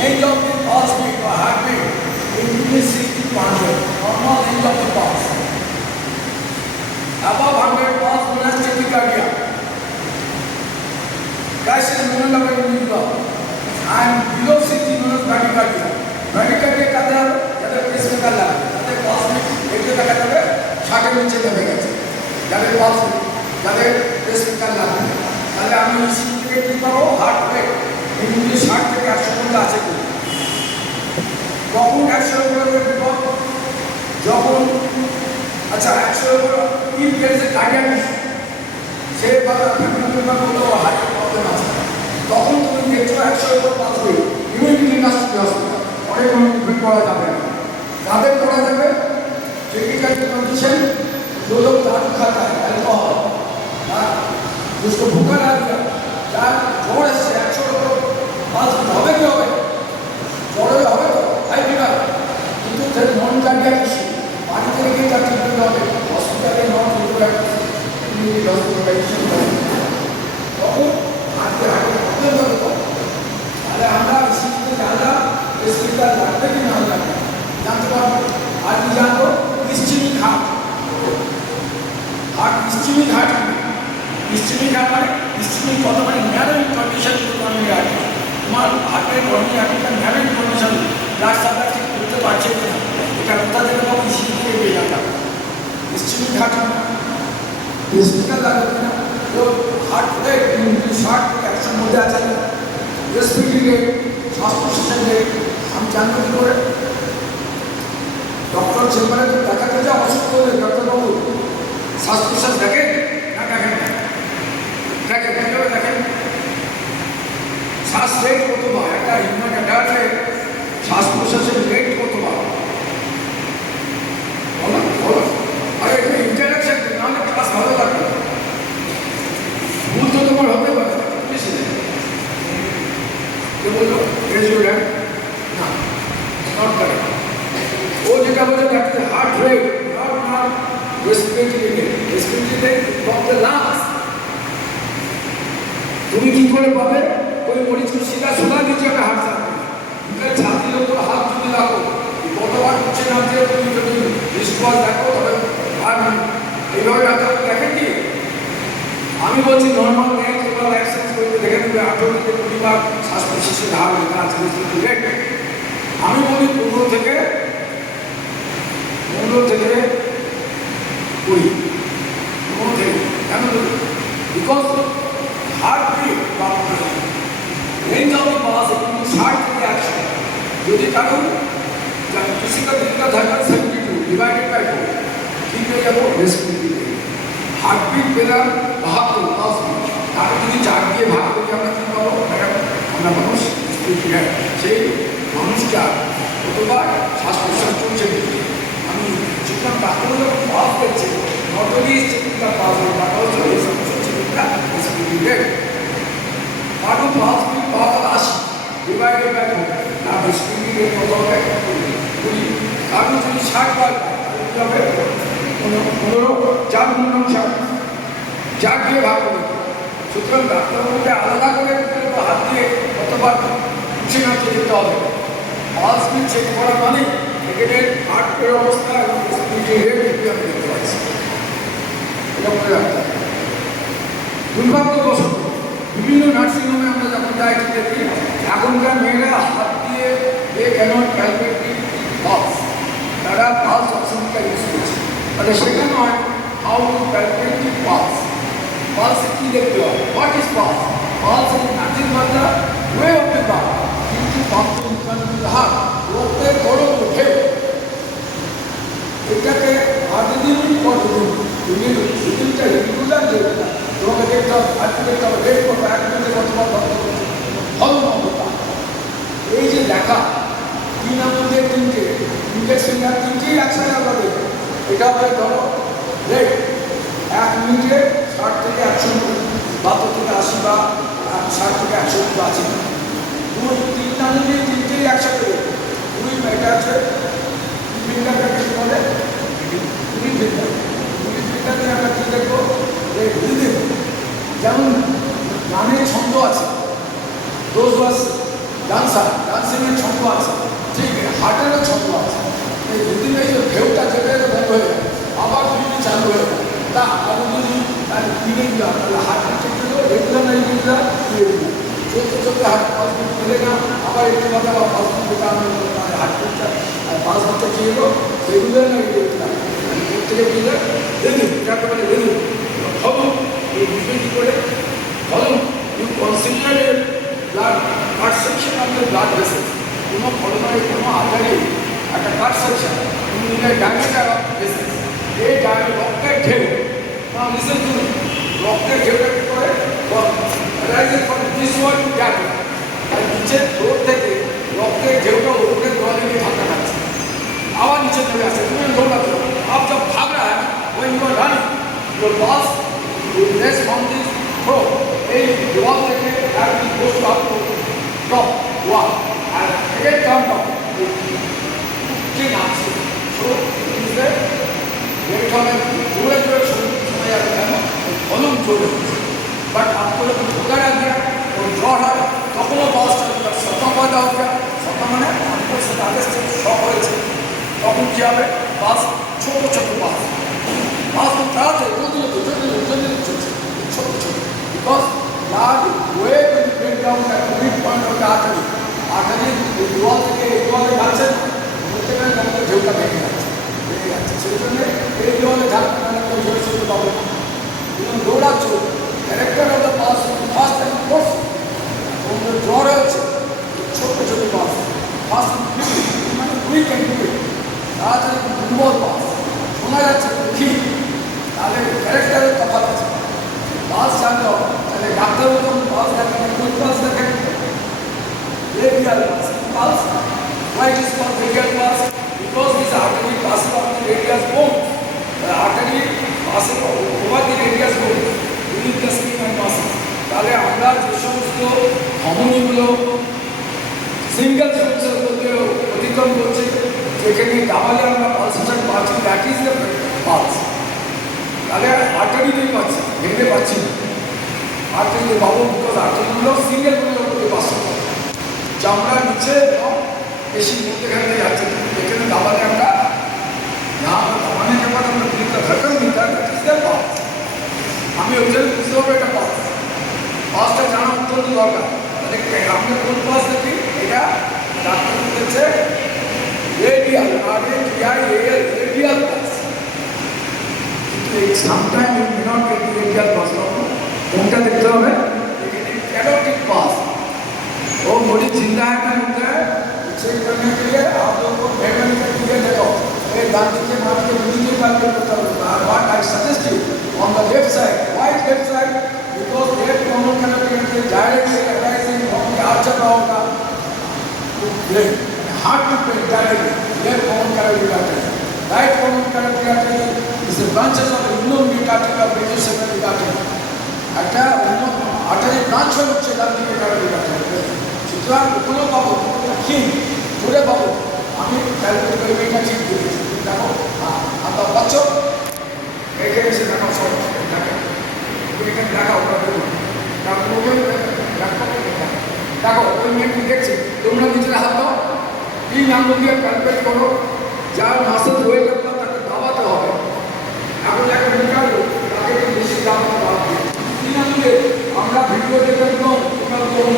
Range of the pulse beat or heartbeat in between 60 to 100, normal range of the pulse. Above 100 pulse known as tachycardia. Crisis moment of individual. And below 60 known as bradycardia. Bradycardia কাদের হবে? যাদের pacemaker লাগবে, যাদের pulse beat একটু দেখা যাবে 60 এর নিচে নেমে গেছে, যাদের pulse beat, যাদের পেসমেকার লাগবে। তাহলে আমি ইসিজি থেকে কি পাবো? হার্ট রেট এগুলি 60 থেকে 100 পর্যন্ত আছে কি? কখন 100 এর উপরে বিপদ? যখন আচ্ছা 100 এর উপরে ইন কেসে কার্ডিয়াক সে ফ্যামিলি মেম্বার বললো হার্টের প্রবলেম আছে, তখন তুমি দেখছো 100 এর উপর পাস হয়ে ইমিডিয়েটলি নাস্তি হসপিটাল, অনেক কোনো ট্রিটমেন্ট করা যাবে না। তাদের করা যাবে ক্রিটিক্যাল কন্ডিশন, जो लोग दारू खाता है, अल्कोहल, जिसको भूखा ना दिया, যার জ্বর এসছে 100 এর উপর পাস হবে কি হবে? জ্বর হবে তো হাই ফিভার, কিন্তু যে নন কার্ডিয়াক ইস্যু বাড়িতে রেখে তার ট্রিটমেন্ট হবে, হসপিটালে নন হসপিটালাইজেশন হবে, তখন হাতে প্রবলেম হবে। তাহলে আমরা ইসিজিতে জানলাম স্পিকার লাগবে কি না লাগবে জানতে পারবো। আর কি জানবো? ইসচিমিক হার্ট, হার্ট ইসচিমিক হার্ট, ইসচিমিক হার্ট মানে ইসচিমিক কত মানে ন্যারোইং কন্ডিশন করণী আছে, তোমার হার্টের করণী একটা ন্যারোইং কন্ডিশন, ব্লাড সাপ্লাই ঠিক করতে পারছে না, এটা কোথা থেকে পাবো? ইসিজি থেকে পেয়ে যাবে। ইসচিমিক হার্ট স্পিকার লাগবে না, তো হার্ট রেট 60 থেকে 100 মধ্যে আছে। রেসপিরেটরি রেট, শ্বাস প্রশ্বাসের রেট আমি জানবো কি করে? ডক্টর চেম্বারে তো দেখাতে যা অসুস্থ হলে ডক্টরবাবু শ্বাস প্রশ্বাস দেখেন না? দেখেন না, দেখেন কীভাবে দেখেন? শ্বাস রেট কতবার একটা হিউম্যান অ্যাডাল্টে শ্বাস প্রশ্বাসের রেট কতবার বলো বলো? আরে এটা ইন্টারাকশন নাহলে ক্লাস ভালো লাগবে, ভুল তো তোমার হতে পারে বেশি নেই। কে বললো রেজুর হ্যান্ড? না, নট কারেক্ট। ও যেটা বলে that is heart rate, not respiratory rate. Respiratory rate from the lungs. তুমি কি করে পাবে? ওই মরিচকে সিধা সোনা দিচ্ছে একটা হার্ট সার্ভিস, ছাতির ওপর হাত তুলে রাখো, কতবার উঠছে নামছে, তুমি যদি রিস্টওয়াচ দেখো তবে আর এইভাবে ডাক্তার দেখেন কি? আমি বলছি নর্মাল নেই, তোমার লাইসেন্স করতে দেখে নেবে 18 থেকে 20 বার শ্বাস প্রশ্বাসের ধার লেখা আছে রেট। আমি বলি 15 থেকে 20, 15 থেকে Because heartbeat range of the pulse is 60 থেকে 100 যদি কারো किसी का दिल का धड़कन 72 डिवाइडेड बाय 4 ঠিক হয়ে যাবো রেসপিরেটরি হার্টবিট পেলাম 72 পালস তার যদি 4 দিয়ে ভাগ করি আমরা কি পাবো আমরা মানুষ রেসপিরেটরি সেই মানুষটা কতবার শ্বাস প্রশ্বাস চলছে আমি যখন ডাক্তার যখন পালস দেখছি not only checking the pulse but also checking the respiratory rate কারো পালস বিট 80 ডিভাইডেড বাই 4 না রেসপিরেটরি রেট কত হবে কারণ যদি 60 বার তবে 15 4 গুণ 4 দিয়ে ভাগ করবে সুতরাং ডাক্তারবাবুকে আলাদা করে হাত দিয়ে কতবার উঠে নাচতে যেতে হবে পালস বিট চেক করা মানে একের হার্টের অবস্থা এবং স্পিরিটের রেট আমি দেখতে পাচ্ছি এটা মনে রাখতে হবে দুর্ভাগ্যবশত বিভিন্ন নার্সিংহোমে আমরা যখন যাই দেখি এখনকার মেয়েরা হাত দিয়ে দে ক্যানট ক্যালকুলেট পালস তারা পালস অক্সিমিটার ইউজ করছে তাহলে সেটা নয় how to calculate the pulse pulse কি দেখতে হবে what is pulse pulse is nothing but the way of the birth কিন্তু পাম্প ইনফ্লুয়েন্স দ্য হার্ট রক্তের গড়ন ওঠে এটাকে আদিদিন কতদিন তুমি রুটিনটা রেগুলার দেখবে তোমাকে দেখতে হবে আজকে দেখতে হবে রেট করবো এক মিনিটে কতবার ভালো নম্বরটা এই যে দেখা 3 আমাদের তিনটে ইঞ্জেকশন আর তিনটেই একসাথে আমরা দেখবো এটা হবে ধরো রেট 1 মিনিটে 60 থেকে 100 72 থেকে 80 বা 60 থেকে 100 আছে 3 আমাদের তিনটেই একসাথে দেখবো 2 এটা আছে ফিঙ্গারটাকে বলে ফিঙ্গারটাকে আমরা কি দেখবো রেট দেখবো যেমন গানের ছন্দ আছে রোজ ওয়াজ ডান্সিংয়ের ছন্দ আছে ঠিক হার্টেরও ছন্দ আছে এই দুদিন এই যে ঢেউটা চেপে বন্ধ হয়ে যায় আবার দুদিন চালু হয়ে যায় তা আরও যদি তার কিনে দিলাম তাহলে হার্টের চেপে রেগুলার না রেগুলার দিয়ে দিলাম চলতে চলতে হার্ট পাঁচ মিনিট মিলে না আবার একটু কথা বা 5 মিনিট বেকার মানে হার্টটা আর 5 ঘন্টা চেয়ে এলো রেগুলার না রেগুলার থেকে দিলে দেখুন যাকে বলে দেখুন ভাবুন এই বিষয় কী করে ভাবুন you consider blood cut section of the blood vessels কোনো করোনারি কোনো আধারে একটা কাট সেকশন তুমি নিলে ডায়ামিটার অফ ভেসেলস এই রক্তের ঢেউ না লিসেন টু রক্তের ঢেউটা কী করে rising from this one to that আর নিচের ফ্লোর থেকে রক্তের ঢেউটা উপরে দোয়ালে নিয়ে ধাক্কা খাচ্ছে আবার নিচে নেমে আসছে তুমি দৌড়াচ্ছ आप जब भाग रहा है when you are running your balls will rest on this floor এই দেওয়াল থেকে আর কি goes up to top one আর এগেন কাম ডাউন ঠিক আছে সো ইজে রেট হবে জোরে জোরে শোনা যাবে কেন ভলিউম জোরে বাট আপনারা তো ঢোকা রাখবে और জ্বর হয় তখনও বাসটা সত্য পয়দা হবে সত্য মানে আপনার সাথে আগে শখ হয়েছে তখন কী হবে বাস ছোটো ছোটো বাস তো তাড়াতাড়ি জলদি চলছে ছোটো ছোটো because blood way will bring down at the midpoint of the artery. Artery দেওয়াল থেকে এই দেওয়ালে যাচ্ছে বলতে গেলে আমাদের ঢেউটা ভেঙে যাচ্ছে সেই জন্য এই দেওয়ালে ধাক্কা মানে কেউ জোরে চলতে পারবে না এবং দৌড়াচ্ছ character of the pulse fast and fourth তোমাদের জ্বর হয়েছে ছোটো ছোটো বাস ফার্স্ট মানে উইক অ্যান্ড উইক তাড়াতাড়ি দুর্বল বাস শোনা যাচ্ছে ঠিক তাহলে ক্যারেক্টারের তফাৎ আছে বাস জানতে হবে তাহলে ডাক্তারও যখন বাস দেখেন কোন বাস দেখেন radial bus pulse why it is called radial pulse because this artery passes on the radius bone the artery passes over the radius bone within the skin and muscles তাহলে আমরা যে সমস্ত ধমনীগুলো সিঙ্গেল সেন্সর বলতে অতিক্রম করছে যেখানে দাবালে আমরা pulsation পাচ্ছি দ্যাট ইজ দ্য পালস তাহলে আর্টারিতেই পাচ্ছি ভেঙে পাচ্ছি না আর্টারিতে পাবো বিকজ আর্টারিগুলো সিঙ্গেলগুলোর উপরে বাস করে চামড়ার নিচে এবং বেশি মধ্যেখানে যাচ্ছে যেখানে দাবালে আমরা না দাবানে যখন আমরা দিনটা ধরকান দিতাম পালস আমি ওই জন্য বুঝতে পারবো এটা পালস পালসটা জানা অত্যন্ত দরকার তাহলে আমরা কোন পালস দেখি এটা ডাক্তার বলেছে radial radial pulse. Sometimes you may not get the radial pulse. কোনটা দেখতে হবে लेकिन कैरोटिक पास वो मोदी जिंदा है ना मुद्दा है चेक करने के लिए आप लोगों को भेजने के लिए देखो ये गांधी के मार्ग के नीचे का पता होगा what I suggest you on the left side why left side because left common connectivity directly arising from the archer होगा left heart to pen directly left common connectivity right common connectivity is the branches of the immune nuclear of radiation nuclear একটা অন্য আটারে branch হচ্ছে তার দিকে কারণে সুতরাং কোনো পাবো ঠিক জুড়ে পাবো আমি ক্যালকুলেট করে এটা ঠিক দিয়েছি দেখো আপনার বাচ্চা এখানে এসে দেখো সব দেখো এখানে দেখা ওটা দেখো দেখো ওই মেয়েটি দেখছি তোমরা নিজেরা হাত দাও এই নামগুলো দিয়ে ক্যালকুলেট করো যার মাসেজ হয়ে গেল তাকে দাবাতে হবে এখন যাকে নিকালো তাকে একটু বেশি দাবাতে হবে আমরা ভিডিও দেখে একদম তোমরা করুন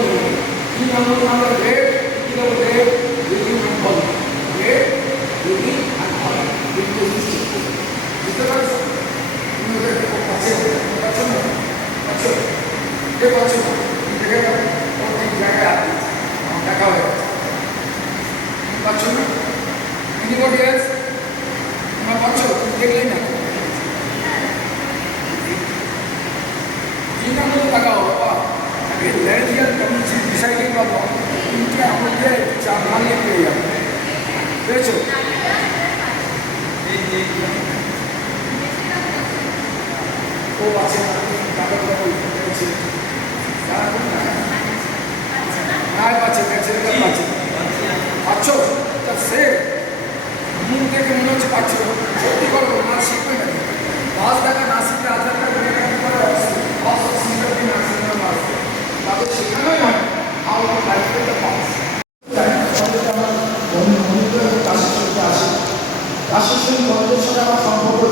কি আমরা আমরা রেড কি করব red reading and fall red reading and fall video system বুঝতে পারছো তুমি এটা কাছে কাছে না আচ্ছা দেখো আচ্ছা দেখে দাও কোন জায়গায় আছে দেখা হবে পাচ্ছো না এনিবডি এলস তোমরা পাচ্ছো দেখলেই না ini kamu tak tahu apa, tapi legian kamu deciding apa, ini kamu dia jangan lagi ya, betul? Oh macam ni, kalau kamu betul, sekarang naik macam betul kan macam, macam, tak sih, mungkin kamu nak cepat cepat, jadi kalau nasi pun ada, pas dah kan nasi dah ada kan mereka kalau also simply maximum mass. But she cannot know how to calculate the mass. রাষ্ট্রীয় কলেজের সাথে আমার সম্পর্ক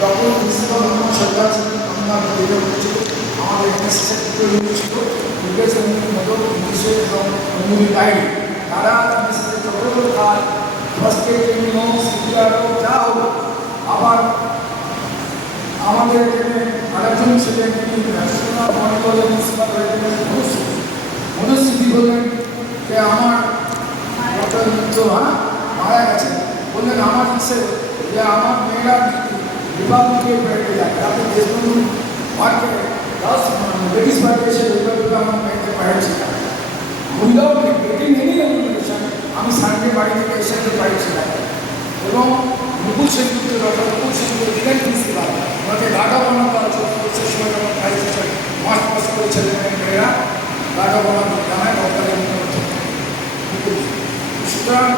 যখন principal Rahman সরকার আমরা video করেছিল আমাদের এখানে সেক্রেটারি ছিল বিদেশ মদত ইংলিশে এবং অনুমতি গাইড তারা ইংলিশে যতগুলো কাজ ফার্স্ট এড ট্রেনিং সিপিআর যা হোক আবার আমাদের এখানে আরেকজন ছিলেন তিনি ন্যাশনাল মনিটর প্রিন্সিপাল হয়েছিলেন মনুস্মৃতি বললেন যে আমার ডক্টর মিত্র মারা গেছে বললেন আমার ইচ্ছে যে আমার মেয়েরা রিপাবলিকে বেড়ে যায় তাতে দেশবন্ধু মার্কে ব্রিটিশ পার্টি এসে রিপাবলিকে আমার মেয়েকে পাঠিয়েছি উইদাউট গেটিং এনি ইনফরমেশন আমি সানডে বাড়ি থেকে এসে পাঠিয়েছিলাম এবং মুকুল সেনগুপ্ত ডক্টর মুকুল সেনগুপ্ত দিলেন প্রিন্সিপাল ওনাকে ডাটা বানানো করা চলছে সময় যখন প্রাইজ মাস মাস করে ছেলে মেয়েরা ডাটা বানানো জানায় ডক্টরের সুতরাং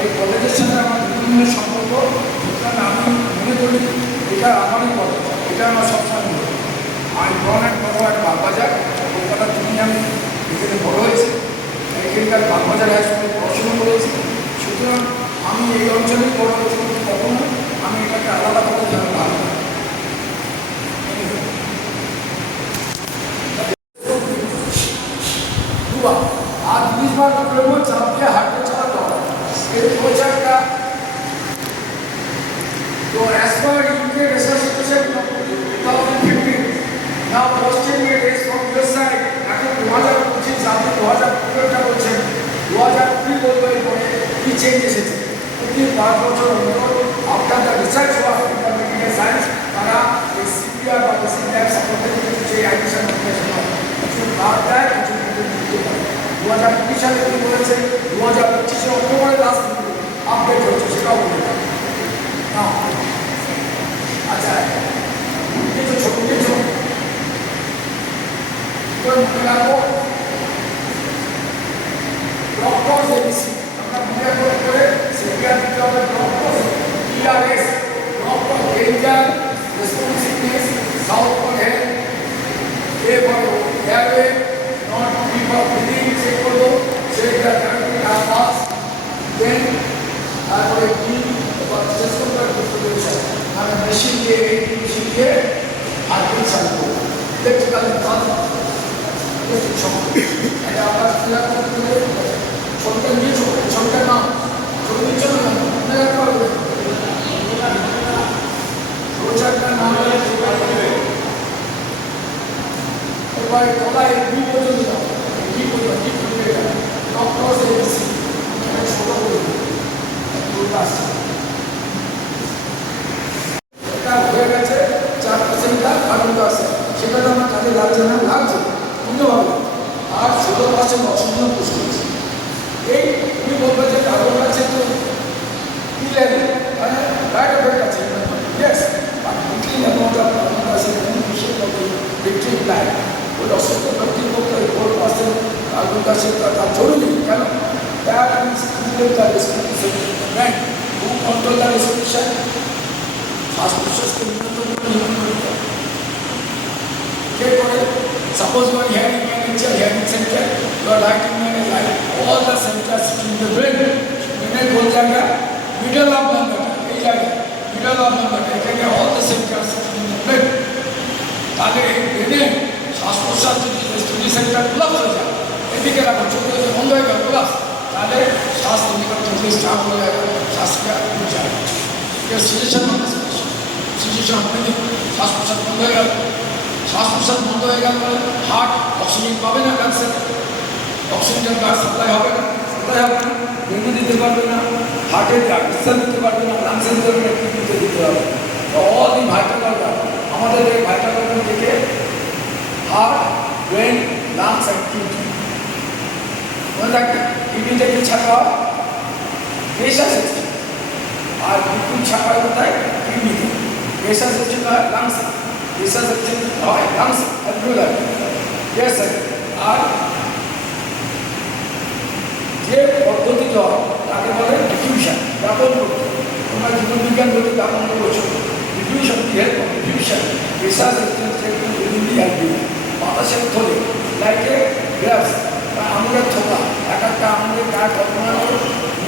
এই কলেজের সাথে আমার বিভিন্ন সম্পর্ক সুতরাং আমি মনে করি এটা আমারই কলেজ এটা আমার সবসময় মনে করি আমি বড় এক বাগবাজার কলকাতা তিনি আমি এখানে বড় হয়েছি এখানকার বাগবাজার হাই স্কুলে পড়াশোনা করেছি সুতরাং আমি এই অঞ্চলেই বড় হয়েছি কখনো আমি এটাকে আলাদা করে জানা ভালো দুবার আর 20 বার করবো চাপ দিয়ে হাঁটতে চালাতে হবে এই প্রচারটা তো as per UK resuscitation of 2015 now posting it is from your side এখন 2025 সামনে 2015টা বলছেন 2020 বলবো এরপরে কি চেঞ্জ এসেছে প্রতি 5 বছর অন্তর after the research work in the medical science তারা এই সিপিআর বা বেসিক ল্যাব সাপোর্টেড যে অ্যাডিশন অপারেশন কিছু বাদ দেয় কিছু দিতে পারে 2020 সালে কি বলেছে 2025 অক্টোবরে লাস্ট আপডেট হচ্ছে সেটাও বলে না আচ্ছা কিছু ছোট কিছু মনে রাখবো ডক্টর এবিসি আমরা মনে করে সিপিআর দিতে হবে doctor TRS doctor danger responsiveness south for health এরপরে airway not free for breathing check করবো সেটা জানতে পাস দেন তারপরে কি চেষ্টা করতে আমি মেশিন দিয়ে মেশিন দিয়ে আর কি চালু করবো ইলেকট্রিক্যাল কাজ এটা আবার ক্লিয়ার করতে ছোটটা নিয়ে ছোটটা নাম ছোট নিচে না মনে রাখতে পারবে প্রচারটা নাম এবার তলায় বি পর্যন্ত যাও, বি পর্যন্ত বি পর্যন্ত যাও, ক্রস এবিসি ছোট করে আসছে। এটা হয়ে গেছে 4% কার্বন ডাইঅক্সাইড, সেটা তো আমার কাজে লাগছে না, লাগছে বুঝতে পারবো। আর 16% অক্সিজেন পুশ করছে। এই তুমি বলবে যে কার্বন ডাইঅক্সাইড তো ইলেভেন মানে রাইট এফেক্ট আছে, yes, but weekly amount of carbon dioxide beneficial of the victim life ওই অসুস্থ ব্যক্তির পক্ষে 4% কার্বন ডাইঅক্সাইড তার জরুরি। কেন? That means the respiration who control the respiration, শ্বাস প্রশ্বাসকে নিয়ন্ত্রণ করতে কে করে? Suppose you are hearing an hearing center, you are writing an like all the centers in the brain. Brain কোন জায়গা? Middle of the brain, এই জায়গা middle of the brain, এখানে all the centers in the brain. তাহলে এই ব্রেনে শ্বাস প্রশ্বাস যদি রেসপিরেটরি সেন্টার কোলাপস হয়ে যায়, এদিকে রাখো চোখ বন্ধ হয়ে গেল কোলাপস, তাহলে শ্বাস নিতে চোখে স্টার্ট হয়ে যায়, শ্বাসটা উঠে যায়। সিচুয়েশন মানে শ্বাস প্রশ্বাস বন্ধ হয়ে গেল, শ্বাস প্রশ্বাস বন্ধ হয়ে গেল মানে হার্ট অক্সিজেন পাবে না, লাংসে অক্সিজেন ব্লাড সাপ্লাই হবে না, ব্রেনে দিতে পারবে না, হার্টে নিঃশ্বাস দিতে পারবে না, লাংসে দিতে পারবে না, কিডনিতে দিতে হবে। অল দি ভাইটাল অর্গান, আমাদের এই ভাইটাল অর্গান থেকে heart, brain, lungs and kidney. মনে রাখবে কিডনি থেকে ছাড়া হয় প্রেশার সিস্টেম, আর লিকুইড ছাড়া হয় কোথায়? কিডনিতে। প্রেশার সিস্টেম হয় লাংসে, প্রেশার সিস্টেম হয় লাংস অ্যালভিওলার, ইয়েস স্যার। আর যে পদ্ধতিতে হয় তাকে বলে ডিফিউশন, ব্যাপন করতে। তোমরা জীবনবিজ্ঞান বলতে ব্যাপন করছো, ডিফিউশন কি help of diffusion, pressure system থেকে উইন্ডি অ্যালভিওলার, বাতাসের থলে লাইকে গ্রাফস বা আঙুলের থোকা, এক একটা আঙুলের গায়ে কল্পনা করো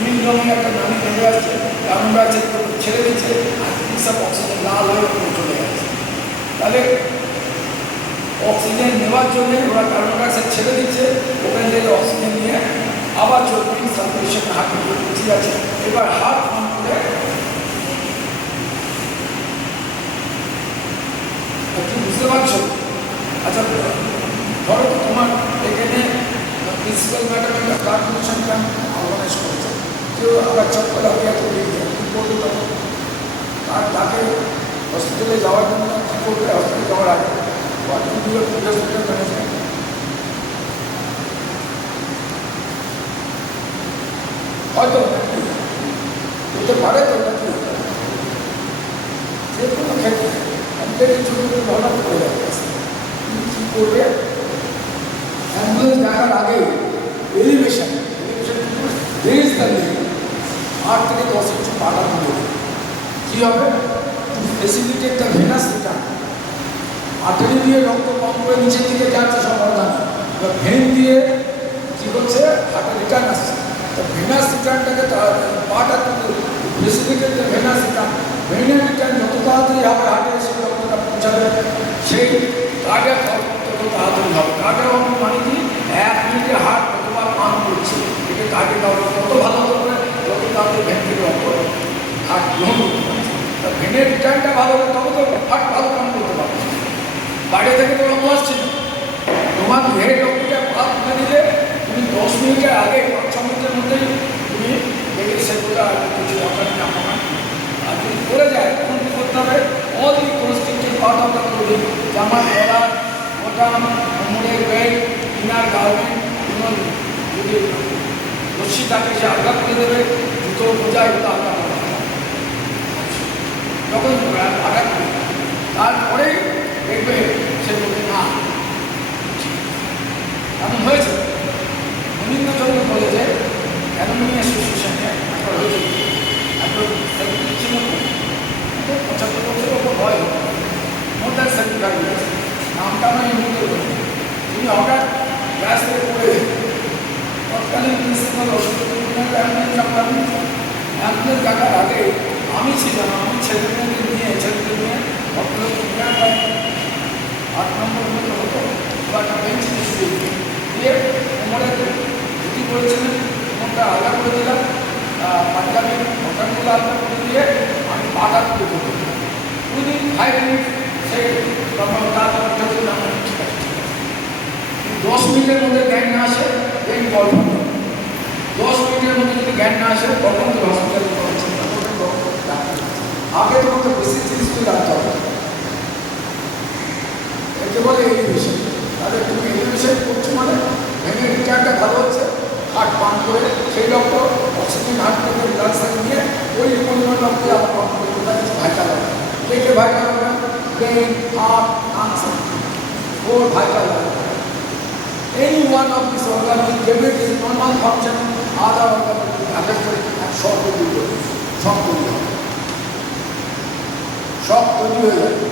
নীল রঙের একটা নামি নেমে আসছে, কার্বন ডাইঅক্সাইড ছেড়ে দিচ্ছে, আর সব অক্সিজেন লাল হয়ে উপরে চলে যাচ্ছে। তাহলে অক্সিজেন নেওয়ার জন্য ওরা কার্বন ডাইঅক্সাইড ছেড়ে দিচ্ছে, ওখান থেকে অক্সিজেন নিয়ে আবার চলবে সার্কুলেশন হার্ট ঠিক আছে। এবার হার্ট পাম্প করে কি বুঝতে পারছো? আচ্ছা ধরো তো তোমার এখানে প্রিন্সিপাল ম্যাডাম একটা ব্লাড ডোনেশন ক্যাম্প অর্গানাইজ করেছে, কেউ আবার চক্কর লাগিয়ে এত লিখবে কী করবে তখন? আর তাকে হসপিটালে যাওয়ার জন্য কী করবে? হসপিটালে যাওয়ার আগে হসপিটাল ম্যানেজমেন্ট হয়তো হতে পারে তো নাকি যে কোনো ক্ষেত্রে আমাদের ছোটো ছোটো ভালো করে যাচ্ছে। কী করবে? অ্যাম্বুলেন্স ডাকার আগে এলিভেশন রেজ দ্য লেভেল 8 থেকে 10 ইঞ্চি পাটা তুলে কী হবে? Facilitate the venous return, artery দিয়ে রক্ত পাম্প করে নিচের দিকে যাচ্ছে সব অর্গান, এবার ভেন দিয়ে কী করছে? হার্টের রিটার্ন আসছে। তা ভেনাস রিটার্নটাকে পাটা ফেসিলিটেট দ্য ভেনাস রিটার্ন, ভেনের রিটার্ন যত তাড়াতাড়ি হবে হার্টে এসে রক্তটা পৌঁছাবে, সেই কার্ডিয়াক তত তাড়াতাড়ি হবে। কার্ডিয়াক মানে কি? 1 মিনিটে হার্ট কতবার পাম্প করছে, এটা কার্ডিয়াক কত ভালো করে যত তাড়াতাড়ি ভেন থেকে রক্ত হার্ট গ্রহণ করতে পারছে। তা ভেনের রিটার্নটা ভালো হবে তবে তো হার্ট ভালো কাম করতে পারবে। বাইরে থেকে তো রক্ত আসছে না, তোমার দেহের রক্তটা পাত তুলে দিলে তুমি 10 মিনিটের আগে 5-6 মিনিটের মধ্যেই তুমি দেখে সেগুলো আর কিছু দরকার নেই আপনার। আর যদি করে যায় তখন কী করতে হবে? All the constitutive part of the clothing, জামা, গলা, বোতাম, কোমরের বেল্ট, ইনার গার্মেন্ট, যদি রশ্মি থাকে সে আলগা করে দেবে, জুতো মোজা এগুলো আলগা করে দেবে। তখন আঘাত করে তারপরেই দেখবে সে বলবে না এমন হয়েছে। রবীন্দ্রচন্দ্র কলেজে অ্যালুমিনি অ্যাসোসিয়েশনে একটা হয়েছে, একজন সেক্রেটারি ছিল, 75 বছরের ওপর বয়স, মোর দ্যান 75 ইয়ার্স, নামটা আমি এই মুহূর্তে বলি। তিনি হঠাৎ গ্যাস থেকে পড়ে তৎকালীন প্রিন্সিপাল অ্যাম্বুলেন্স ডাকার আগে আমি ছিলাম, আমি ছেলেমেয়েদের নিয়ে ভদ্রলোক ইন্ডিয়ান পাই 8 নম্বর হতো বা একটা বেঞ্চ দিয়ে কোমরে ধুতি করেছিলেন, কোমরটা আলাদা করে দিলাম, পাঞ্জাবি ঘটনাগুলো আলাদা করে দিয়ে আমি পাটা তুলে করতাম। 2 দিন 5 মিনিট সেই তারপর ঠিক আছে মিনিটের মধ্যে জ্ঞান না আসে এই কল করবে। 10 মিনিটের মধ্যে যদি জ্ঞান না আসে তখন তুমি হসপিটালে চিন্তা করবেন, ডাক্তার আগে তোমাকে বেশি জিনিস তুই রাখতে হবে। একে বলে এলিভেশন। তাহলে তুমি এলিভেশন করছো মানে ভেঙে রিটার্নটা ভালো হচ্ছে, হার্ট পাম্প করে সেই ডক্টর অক্সিজেন হার্ট থেকে ব্লাড সাইড নিয়ে ওই পরিমাণ ডক্টর আবার পাম্প করে ওটা কিছু ভাইটাল হবে। কে ভাইটাল হবে? ব্রেন, হার্ট, লাংস, ওর ভাইটাল হবে। Any one of these organs will give it its normal function, other organ will be affected and shock will be produced. Shock তৈরি হবে। Shock তৈরি হয়ে যাবে।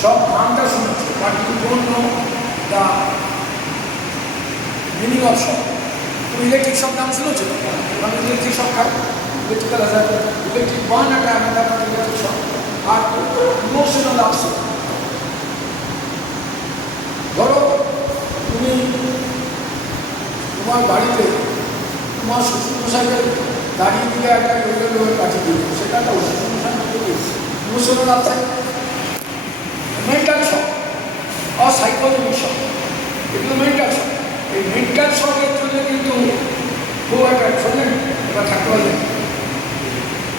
Shock নামটা শুনেছি, but you don't know the meaning of shock. তুমি electric shock নাম শুনেছো? মানে ইলেকট্রিক শক খায়, ইলেকট্রিক্যাল হ্যাজার্ড, ইলেকট্রিক বার্ন একটা ইলেকট্রিক শক, আর ইমোশনাল আপসেট। ধরো তুমি তোমার বাড়িতে তোমার শ্বশুরমশাইকে দাঁড়িয়ে দিলে একটা লোকের কাছে দিল, সেটা একটা শ্বশুরমশাই ইমোশনাল আপসেট, মেন্টাল শক আর সাইকোলজিক্যাল শক, এগুলো মেন্টাল শক। এই মেন্টাল শকের জন্য কিন্তু খুব একটা শোনেন এবার থাকতে পারবেন।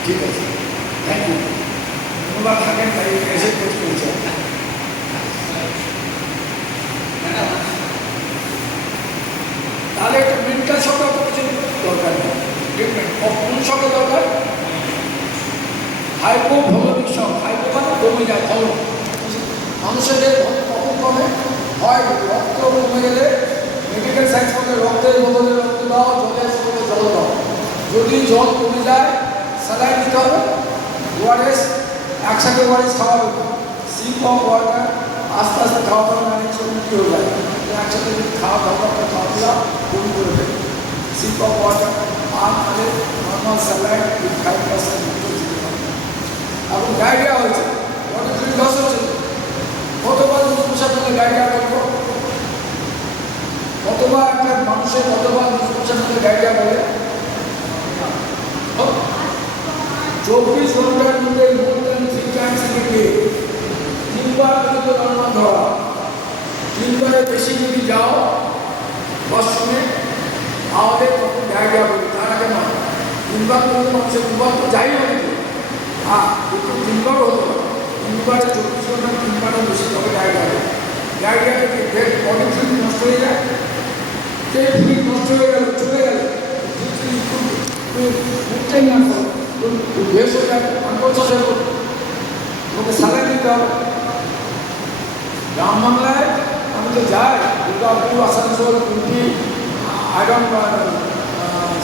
ঠিক আছে, থ্যাংক ইউ। ধন্যবাদ, থাকেন, তাই এসে করতে পেরেছে। তাহলে একটা মেন্টাল শক অত কিছু দরকার নেই। ট্রিটমেন্ট কোন শকের দরকার? হাইপোভোলেমিক শক। হাইপো মানে কমে যায়, ভালো মানুষের কখন কমে হয়, রক্ত কমে গেলে মেডিকেল সায়েন্স বলে রক্তের বদলে রক্ত দাও, জলের বদলে জল দাও। যদি জল কমে যায় স্যালাইন দিতে হবে, ওআরএস একসাথে ওআরএস খাওয়া হবে, সিপ অফ ওয়াটার আস্তে আস্তে খাওয়া দাওয়া মানে উল্টি হয়ে যায়, একসাথে যদি খাওয়া দাওয়া খাওয়া দিলাম বমি করে দেবে, সিপ অফ ওয়াটার আর তাহলে নর্মাল স্যালাইন উইথ 5% দিতে হবে। এখন ডায়রিয়া হয়েছে, বডি ফ্লুইড লস হচ্ছে, কতবার নিষ্পোষা করলে ডায়রিয়া করবো? কতবার একটা মানুষের কতবার নিষ্পোষা করলে ডায়রিয়া বলে? 24 ঘন্টার মধ্যে মোর দেন 3 টাইমস ইন এ ডে, 3 বার পর্যন্ত নর্মাল ধরা। 3 বারের বেশি যদি যাও ওয়াশরুমে আমাদের তখন ডায়রিয়া বলি, তার আগে নয়। 3 বার পর্যন্ত মানুষের 2 বার তো যাই না কিন্তু, হ্যাঁ কিন্তু 3 বারও হতে পারে। 3 বারে 24 ঘন্টা 3 বারের বেশি তবে ডায়রিয়া হবে। ডায়রিয়া থেকে ব্রেড বডি ফ্লুইড নষ্ট হয়ে যায়, যে ফ্লুইড নষ্ট হয়ে গেল চলে গেল উঠতেই না বেশ হয়ে যাবে, আনকনসিয়াস হয়ে পড়বে, ওকে স্যালাইন দিতে হবে। গ্রাম বাংলায় আমি তো যাই, দুর্গাপুর, আসানসোল, কুন্তি, আয়রন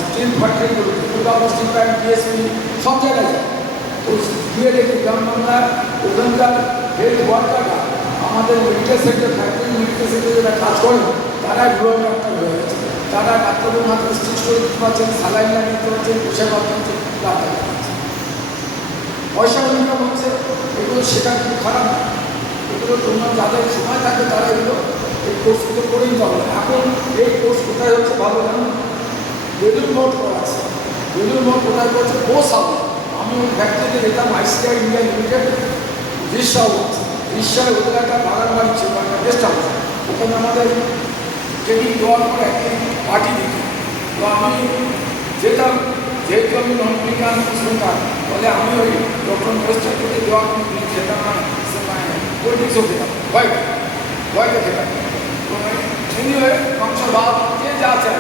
স্টিল ফ্যাক্টরিগুলো, দুর্গাপুর স্টিল প্ল্যান্ট, বিএসপি সব জায়গায় যায়। তো গিয়ে দেখি গ্রাম বাংলায় ওখানকার হেলথ ওয়ার্কাররা আমাদের মেডিকেল সেক্টর, ফ্যাক্টরি মেডিকেল সেক্টরে যারা কাজ করে তারা গ্রোথ ডাক্তার হয়ে গেছে। তারা ডাক্তারের মাত্র স্টিচ করে দিতে পারছেন, স্যালাইন লাগিয়ে দিতে পারছেন, বসে পাচ্ছেন, ডাক্তার পয়সা ইনকাম হচ্ছে। এগুলো সেটা খুব খারাপ না, এগুলো তোমরা যাদের সময় থাকে তারা এগুলো এই কোর্সগুলো করে নিতে হবে। এখন এই কোর্স কোথায় হচ্ছে ভালো জানো? বেলুর মঠ করা আছে। বেলুর মঠ কোথায় করছে? কোর্স হবে। আমি ওই ফ্যাক্টরিতে যেতাম, আইসিআই ইন্ডিয়া লিমিটেড, রিক্সাও আছে। রিক্সায় ওদের একটা বাগান বাড়ি ছিল, একটা গেস্ট হাউস, ওখানে আমাদের ট্রেনিং দেওয়ার পরে একটি পার্টি দিত। তো আমি যেতাম, যেহেতু আমি নন মেডিকেল স্টুডেন্ট, ফলে আমি ওই যখন ওয়েস্টার্ন থেকে দেওয়ার কোনো খেতাম না, পলিটিক্সও খেতাম, ভয়কে খেতাম। তো এনিওয়ে মাংস ভাত যে যা চাই,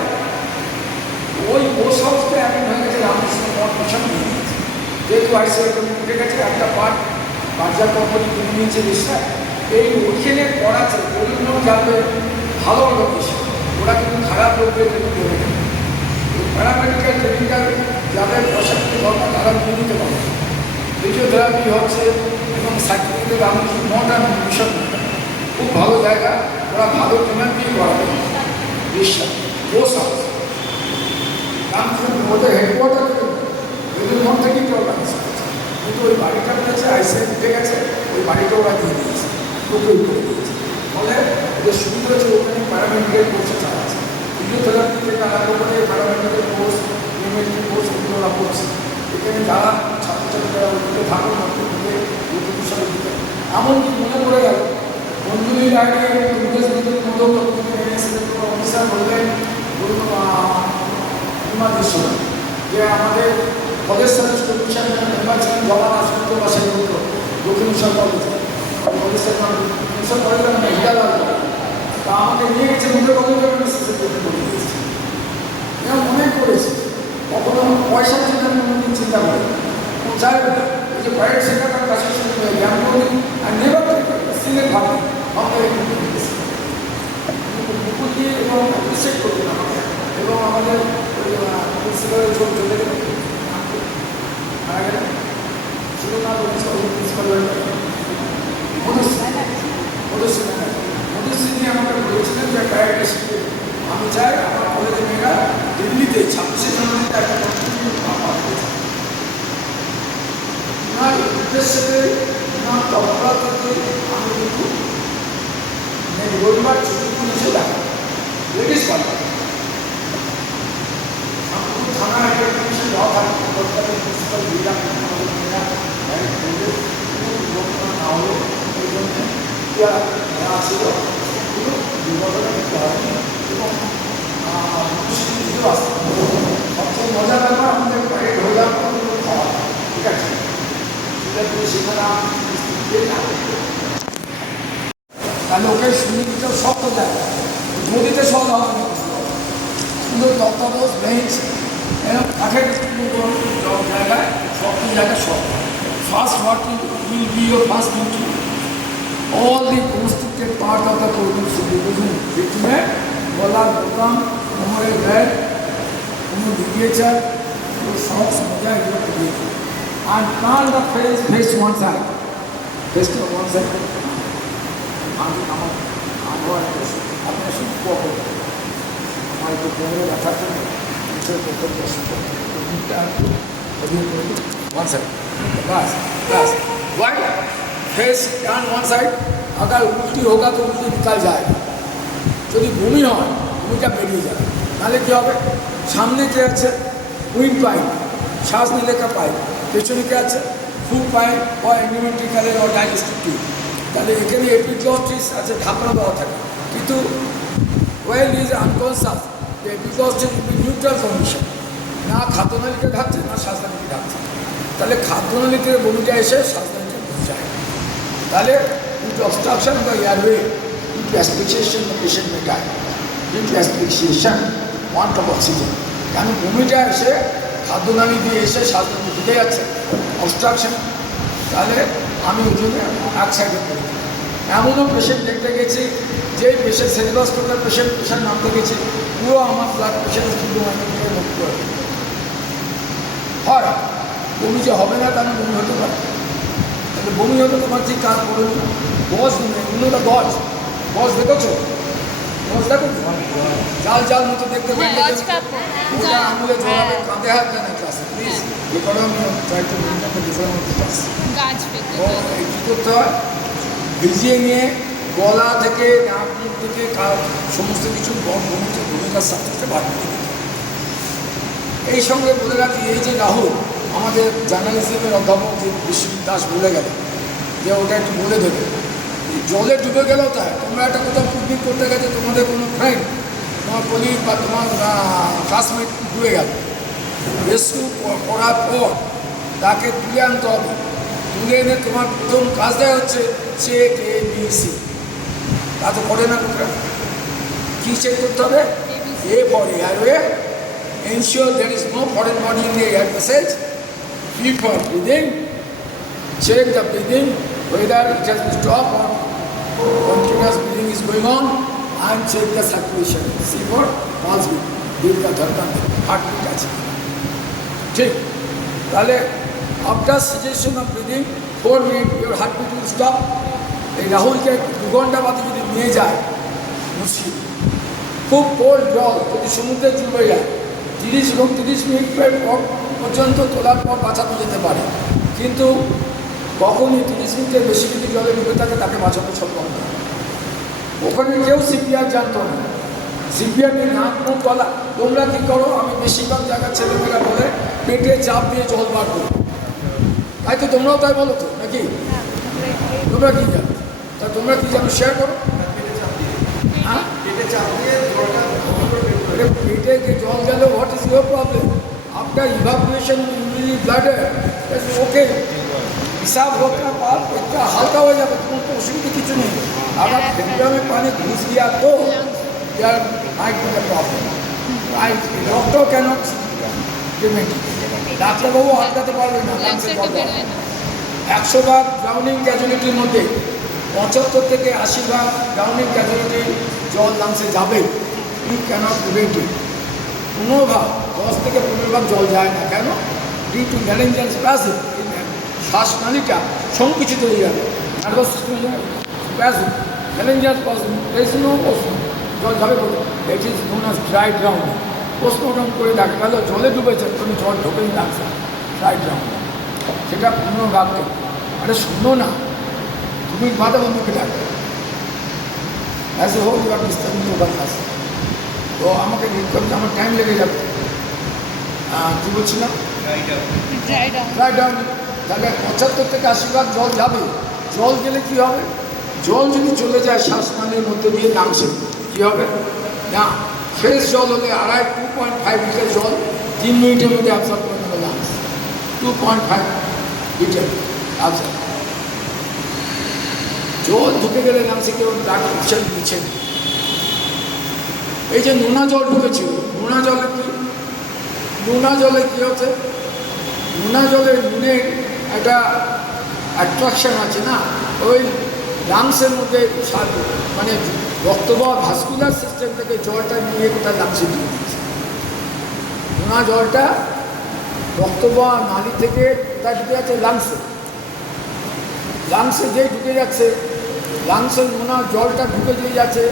ওই কোর্স হাউসটা এখন হয়ে গেছে রামকৃষ্ণ মঠ মিশন নিয়ে গেছে। যেহেতু আইসিআই উঠে গেছে, একটা পার্ট বাজার কোম্পানি কিনে নিয়েছে রিক্সায়, এই ওইখানে পড়াচ্ছে বিভিন্ন যাবে ভালো লোকেশন, ওরা কিন্তু খারাপ লোকদের দেবে না। প্যারামেডিক্যাল ট্রেনিংটা যাদের প্রশাসনিক দরকার তারা নিয়ে নিতে পারে। ফিজিওথেরাপি হচ্ছে এবং সাইকেল রামকৃষ্ণ মডার্ন মিশন খুব ভালো জায়গা, ওরা ভালো ট্রেনার দিয়ে করাবে। রিক্সা কোর্স হাউস রামকৃষ্ণ ওদের হেডকোয়ার্টার এদের মন থেকেই অর্গানাইজ করেছে, কিন্তু ওই বাড়িটা রয়েছে আইসিআই উঠে গেছে, ওই বাড়িটা ওরা দিয়ে দিয়েছে, লোকেই করে দিয়েছে। ফলে ওদের সুবিধা হচ্ছে ওখানে প্যারামেডিক্যাল কোর্সে চালাচ্ছে। ফিজিওথেরাপি থেকে আরম্ভ করে প্যারামেডিক্যাল কোর্স, ইউনিভার্সিটি কোর্স ওগুলো ওরা করছে। এখানে যারা ছাত্রছাত্রীরা ওইগুলো ভালো করতে দিকে ওই বিষয়ে দিতে, এমনকি মনে পড়ে গেল মঞ্জুরি রায়কে ইংরেজ মতো মিসেস মিসেস করে না হিরা লাগবে তা আমাকে নিয়ে গেছে মুখে বলে দেবে মিসেসের জন্য করে দিয়েছে এরকম অনেক করেছে কখনো পয়সার জন্য আমি কোনোদিন চিন্তা করি চাই এই যে প্রাইভেট সেক্টরের কাছে শুরু হয়ে যায় আমি কোনোদিন আর নেবার সিলেট ভাবি আমাকে বুকুল দিয়ে এবং অ্যাপ্রিসিয়েট করবেন আমাকে এবং আমাদের প্রিন্সিপালের ছোট চলে গেলে মারা গেলেন শুধু না বলেছে ওই প্রিন্সিপাল মধুশ্রী আমাকে বলেছিলেন যে প্রাইভেটে শিখে আমি চাই আমার কলেজের মেয়েরা দিল্লিতে 26শে জানুয়ারিতে একটা ওনার উদ্দেশ্যে ওনার তৎপরতাতে আমি কিন্তু রবিবার ছুটি পুলিশে দেখা লেডিস পার্টি থানা একটা পুলিশে যাওয়া থাকে কলকাতার প্রিন্সিপাল দিলাম না হলো এই জন্য নেওয়া ছিল দুর্ঘটনা করতে হয়নি এবং সবচেয়ে মজার ব্যাপার আমাদের প্যারেড হয়ে যাওয়ার পর খাওয়া ঠিক আছে সেখানে তাহলে ওকে সুন্দর শক্ত জায়গা নদীতে সব সুন্দর তত্ত্বাবধান বেঞ্চ এরকম কাঠের জায়গায় শক্ত জায়গা সব first what will be your first duty all the constituted part of the program should be present victim গলার বোতাম কোমরের ব্যাগ কোনো লিগেচার সক্স মজা এগুলো দিয়েছে and turn the face one side face to one side আমি আমার আবহাওয়া আপনার শুধু কখন আমার একটু কোমরে ব্যথার জন্য one side बस white face turn one side अगर उल्टी होगा तो उल्टी निकल जाएगा যদি বমি হয় বমিটা বেরিয়ে যাবে তাহলে কী হবে সামনে কে আছে উইন্ড পাইপ শ্বাস নিলে কা পাইপ পেছনে কে আছে ফুড পাইপ বা এন্ডোমেট্রিক্যালের ও ডাইজেস্টিভ টিউব তাহলে এখানে এপিগ্লটিস আছে ঢাকনা দেওয়া থাকে কিন্তু well is unconscious epiglottis neutral condition না খাদ্যনালীকে ঢাকছে না শ্বাসনালীকে ঢাকছে তাহলে খাদ্যনালীতে বমিটা এসে শ্বাসনালীতে বসে যায় তাহলে অবস্ট্রাকশন বা airway due to asphyxiation the patient may die due to asphyxiation want of oxygen কেন বমিটা এসে খাদ্যনালী দিয়ে এসে শ্বাসনালী ঢুকে যাচ্ছে অবস্ট্রাকশন তাহলে আমি ওই জন্য এক সাইডে করি এমনও পেশেন্ট দেখতে গেছি যে পেশেন্ট সেরিব্রাসকুলার পেশেন্ট নামতে গেছি পুরো আমার ব্লাড প্রেশার কিন্তু হয় বমি যে হবে না তাহলে বমি হতে পারে তাহলে বমি হতে তোমার ঠিক কাজ করে গজ এগুলো গজ গজ দেখেছো গজ দেখো জাল জাল মতো দেখতে ওটা আঙুলে জড়াবে কাঁধে হাত দেয় না ক্লাসে please economy try to maintain the different class কী করতে হয় ভিজিয়ে নিয়ে গলা থেকে নাক মুখ থেকে সমস্ত কিছু ভূমিকার সাথে সাথে বার করে দিতে এই সঙ্গে বলে রাখি এই যে রাহুল আমাদের জার্নালিজমের অধ্যাপক যে বিশ্বজিৎ দাস বলে গেল যে ওটা একটু বলে দেবে জলে ডুবে গেলেও তাই তোমরা একটা কোথাও পিকনিক করতে গেছে তোমাদের কোনো ফ্রেন্ড তোমার কলিগ বা তোমার ক্লাসমেট ডুবে গেল রেস্কিউ করার পর তাকে তুলে আনতে হবে তুলে এনে তোমার প্রথম কাজটাই হচ্ছে চেক ABC তা তো করে না লোকরা কী চেক করতে হবে A for airway ensure there is no foreign body in the air passage B for breathing check the breathing whether it has been stopped or continuous breathing is going on and check the circulation C for pulse beat দিল का धड़कन heartbeat আছে ঠিক তাহলে after cessation of breathing 4 minutes your heartbeat will stop এই রাহুলকে 2 ঘন্টা বাদে যদি নিয়ে যায় মুশকিল খুব কোল্ড জল যদি সমুদ্রে ডুবে যায় 30 মিনিট পর্যন্ত তোলার পর বাঁচানো যেতে পারে কিন্তু কখনই 30 মিনিটের বেশি যদি জলে ডুবে থাকে তাকে বাঁচানো সম্ভব না ওখানে কেউ সিপিআর জানতো না সিপিআর নিয়ে নাক মুখ গলা তোমরা কী করো আমি বেশিরভাগ জায়গার ছেলেমেয়েরা বলে পেটে চাপ দিয়ে জল বার করো তাই তো তোমরাও তাই বলো তো নাকি তোমরা কী জানো তা তোমরা কী জানো শেয়ার করো হ্যাঁ পেটে চাপ দিয়ে পেটে জল গেল what is your problem after evacuation in bladder okay हिसाब होता पाप इतना हल्का हो जाता, तुम तो उसकी कुछ नहीं। अगर फेफड़े में पानी घुस गया तो यार might be the problem. Doctor can not treatment, ডাক্তারবাবু আটকাতে পারবে না। 100 ভাগ ড্রাউনিং ক্যাজুয়ালিটির মধ্যে 75 থেকে 80 ভাগ ড্রাউনিং ক্যাজুয়ালিটি জল লাংসে যাবে। ইউ ক্যানট প্রিভেন্ট ইট। 15 ভাগ 10 থেকে 15 ভাগ জল যায় না। কেন? Due to ম্যালেঞ্জিয়াল স্প্যাসম। শ্বাসনালীটা সংকুচিত হয়ে যাবে, নার্ভাস সিস্টেম স্প্যাসম, ম্যালেঞ্জিয়াল স্প্যাসম, রেসিনো জল যাবে বলে it is known as dry drowning. Post-mortem করে দেখা গেল জলে ডুবেছে, তুমি জল ঢোকেই লাগছে, ড্রাই ড্রাউনিং। সেটা 15 ভাগ থেকে। আরে শুনো না, তুমি মাথা বন্ধুকে ডাকবে as a whole you are disturbing over class. তো আমাকে রিড করতে আমার টাইম লেগে যাবে। কী বলছিলাম? Dry down. তাহলে 75 থেকে 80 ভাগ জল যাবে। জল গেলে কী হবে? জল যদি চলে যায় শ্বাসনালীর মধ্যে দিয়ে লাংসে, কী হবে না? ফ্রেশ জল হলে 2.5 লিটার জল 3 মিনিটের মধ্যে অ্যাবসর্ব করে নেবে লাংস। 2.5 litre absorb. জল ঢুকে গেলে লাংসে কেউ ডাক্তার দিচ্ছেন। এই যে নোনা জল ঢুকেছিল, নোনা জলে কি হচ্ছে? নোনা জলের নুনের একটা অ্যাট্রাকশন আছে না, ওই লাংসের মধ্যে মানে রক্তবহ ভাস্কুলার সিস্টেম থেকে জলটা নিয়ে গোটা লাংসে দিয়ে দিচ্ছে। নোনা জলটা রক্তবহ নালী থেকে কোথায় ঢুকে যাচ্ছে? লাংসে যেই ঢুকে যাচ্ছে, লাংসের নোনা জলটা ঢুকে দিয়ে যাচ্ছে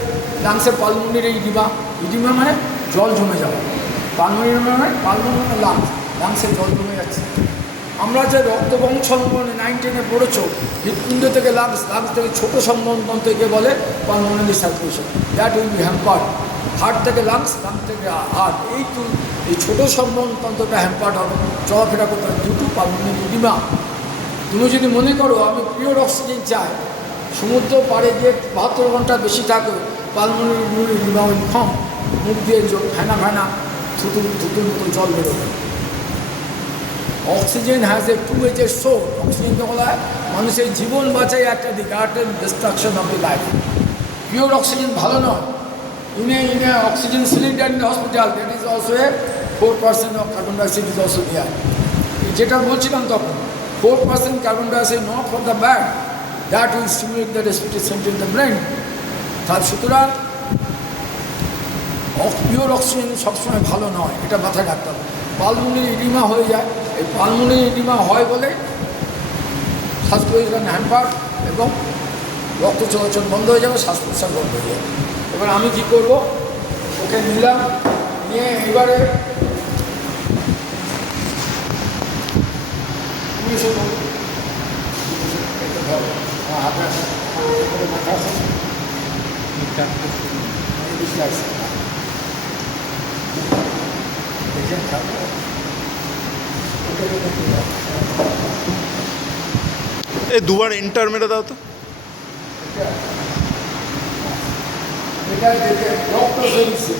লাংসে। পালমোনারি ইডিমা মানে জল জমে যাওয়া। পালমোনারি মানে পালমোনারি লাংসে জল জমে যাচ্ছে। আমরা যে রক্তবহন সংবহন 9-10 পড়েছ, হৃৎপিণ্ড থেকে লাংস থেকে ছোটো সংবহনতন্ত্রকে বলে pulmonary circulation. That will be hampered. Heart থেকে লাংস থেকে হার্ট, এই ছোটো সংবহনতন্ত্রটা হ্যাম্পার্ড হবে, চলাফেরা করতে হবে ডিউ টু পালমোনারি ইডিমা। তুমি যদি মনে করো আমি পিওর অক্সিজেন চাই, সমুদ্র পাড়ে গিয়ে 72 ঘন্টা বেশি থাকো, পালমোনারি ইডিমা উইল ফর্ম। মুখ দিয়ে ফেনা থুতুর মতো জল বেরোবে। Oxygen has a 2-edged sword। অক্সিজেনকে বলা হয় মানুষের জীবন বাঁচাই একটা দিক, art and destruction of the life. Pure oxygen ভালো নয়। In a oxygen cylinder in the hospital that is also a 4% of carbon dioxide is also there. যেটা বলছিলাম তখন 4% carbon dioxide not for the bad, that will stimulate the respiratory centre in the brain. তার সুতরাং pure oxygen সবসময় ভালো নয়, এটা মাথায় রাখতে হবে। পালমোনারি ইডিমা হয়ে যায়। এই পালমোনারি ইডিমা হয় বলে শ্বাস প্রশ্বাস হ্যাম্পার এবং রক্ত চলাচল বন্ধ হয়ে যাবে, শ্বাস প্রশ্বাস বন্ধ হয়ে যাবে। এবার আমি কী করব? ওকে নিলাম, নিয়ে এবারে এই দুবার এন্টার মেরে দাও তো। এটা দেখে ডক্টর হয়েছে।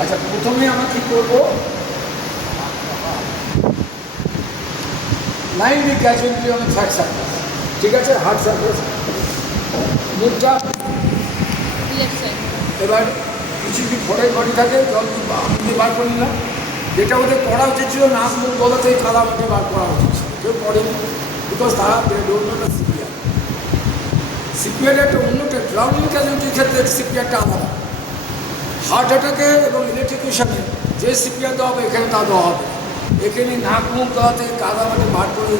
আচ্ছা, প্রথমে আমরা কী করবো? Line the casualty on hard surface. ঠিক আছে, হার্ট সার্ফেস মুখটা এবার কিছু কি ফোটাই ঘটি থাকে, জল দিয়ে বার করে নিলাম। যেটা ওদের করা উচিত ছিল নাক মুখ গলা থেকে কাদা মাটি বার করা উচিত ছিল, কেউ করেনি। বিকজ তারা সিপিআর সিপিআর একটা অন্যটা ড্রাউনিং ক্যাজুয়ালিটির ক্ষেত্রে সিপিআরটা আলাদা। হার্ট অ্যাটাকে এবং ইলেকট্রিকিউশনে যে সিপিআর দেওয়া হবে এখানে তা দেওয়া হবে। এখানে নাক মুখ গলা থেকে কাদা মাটি বার করে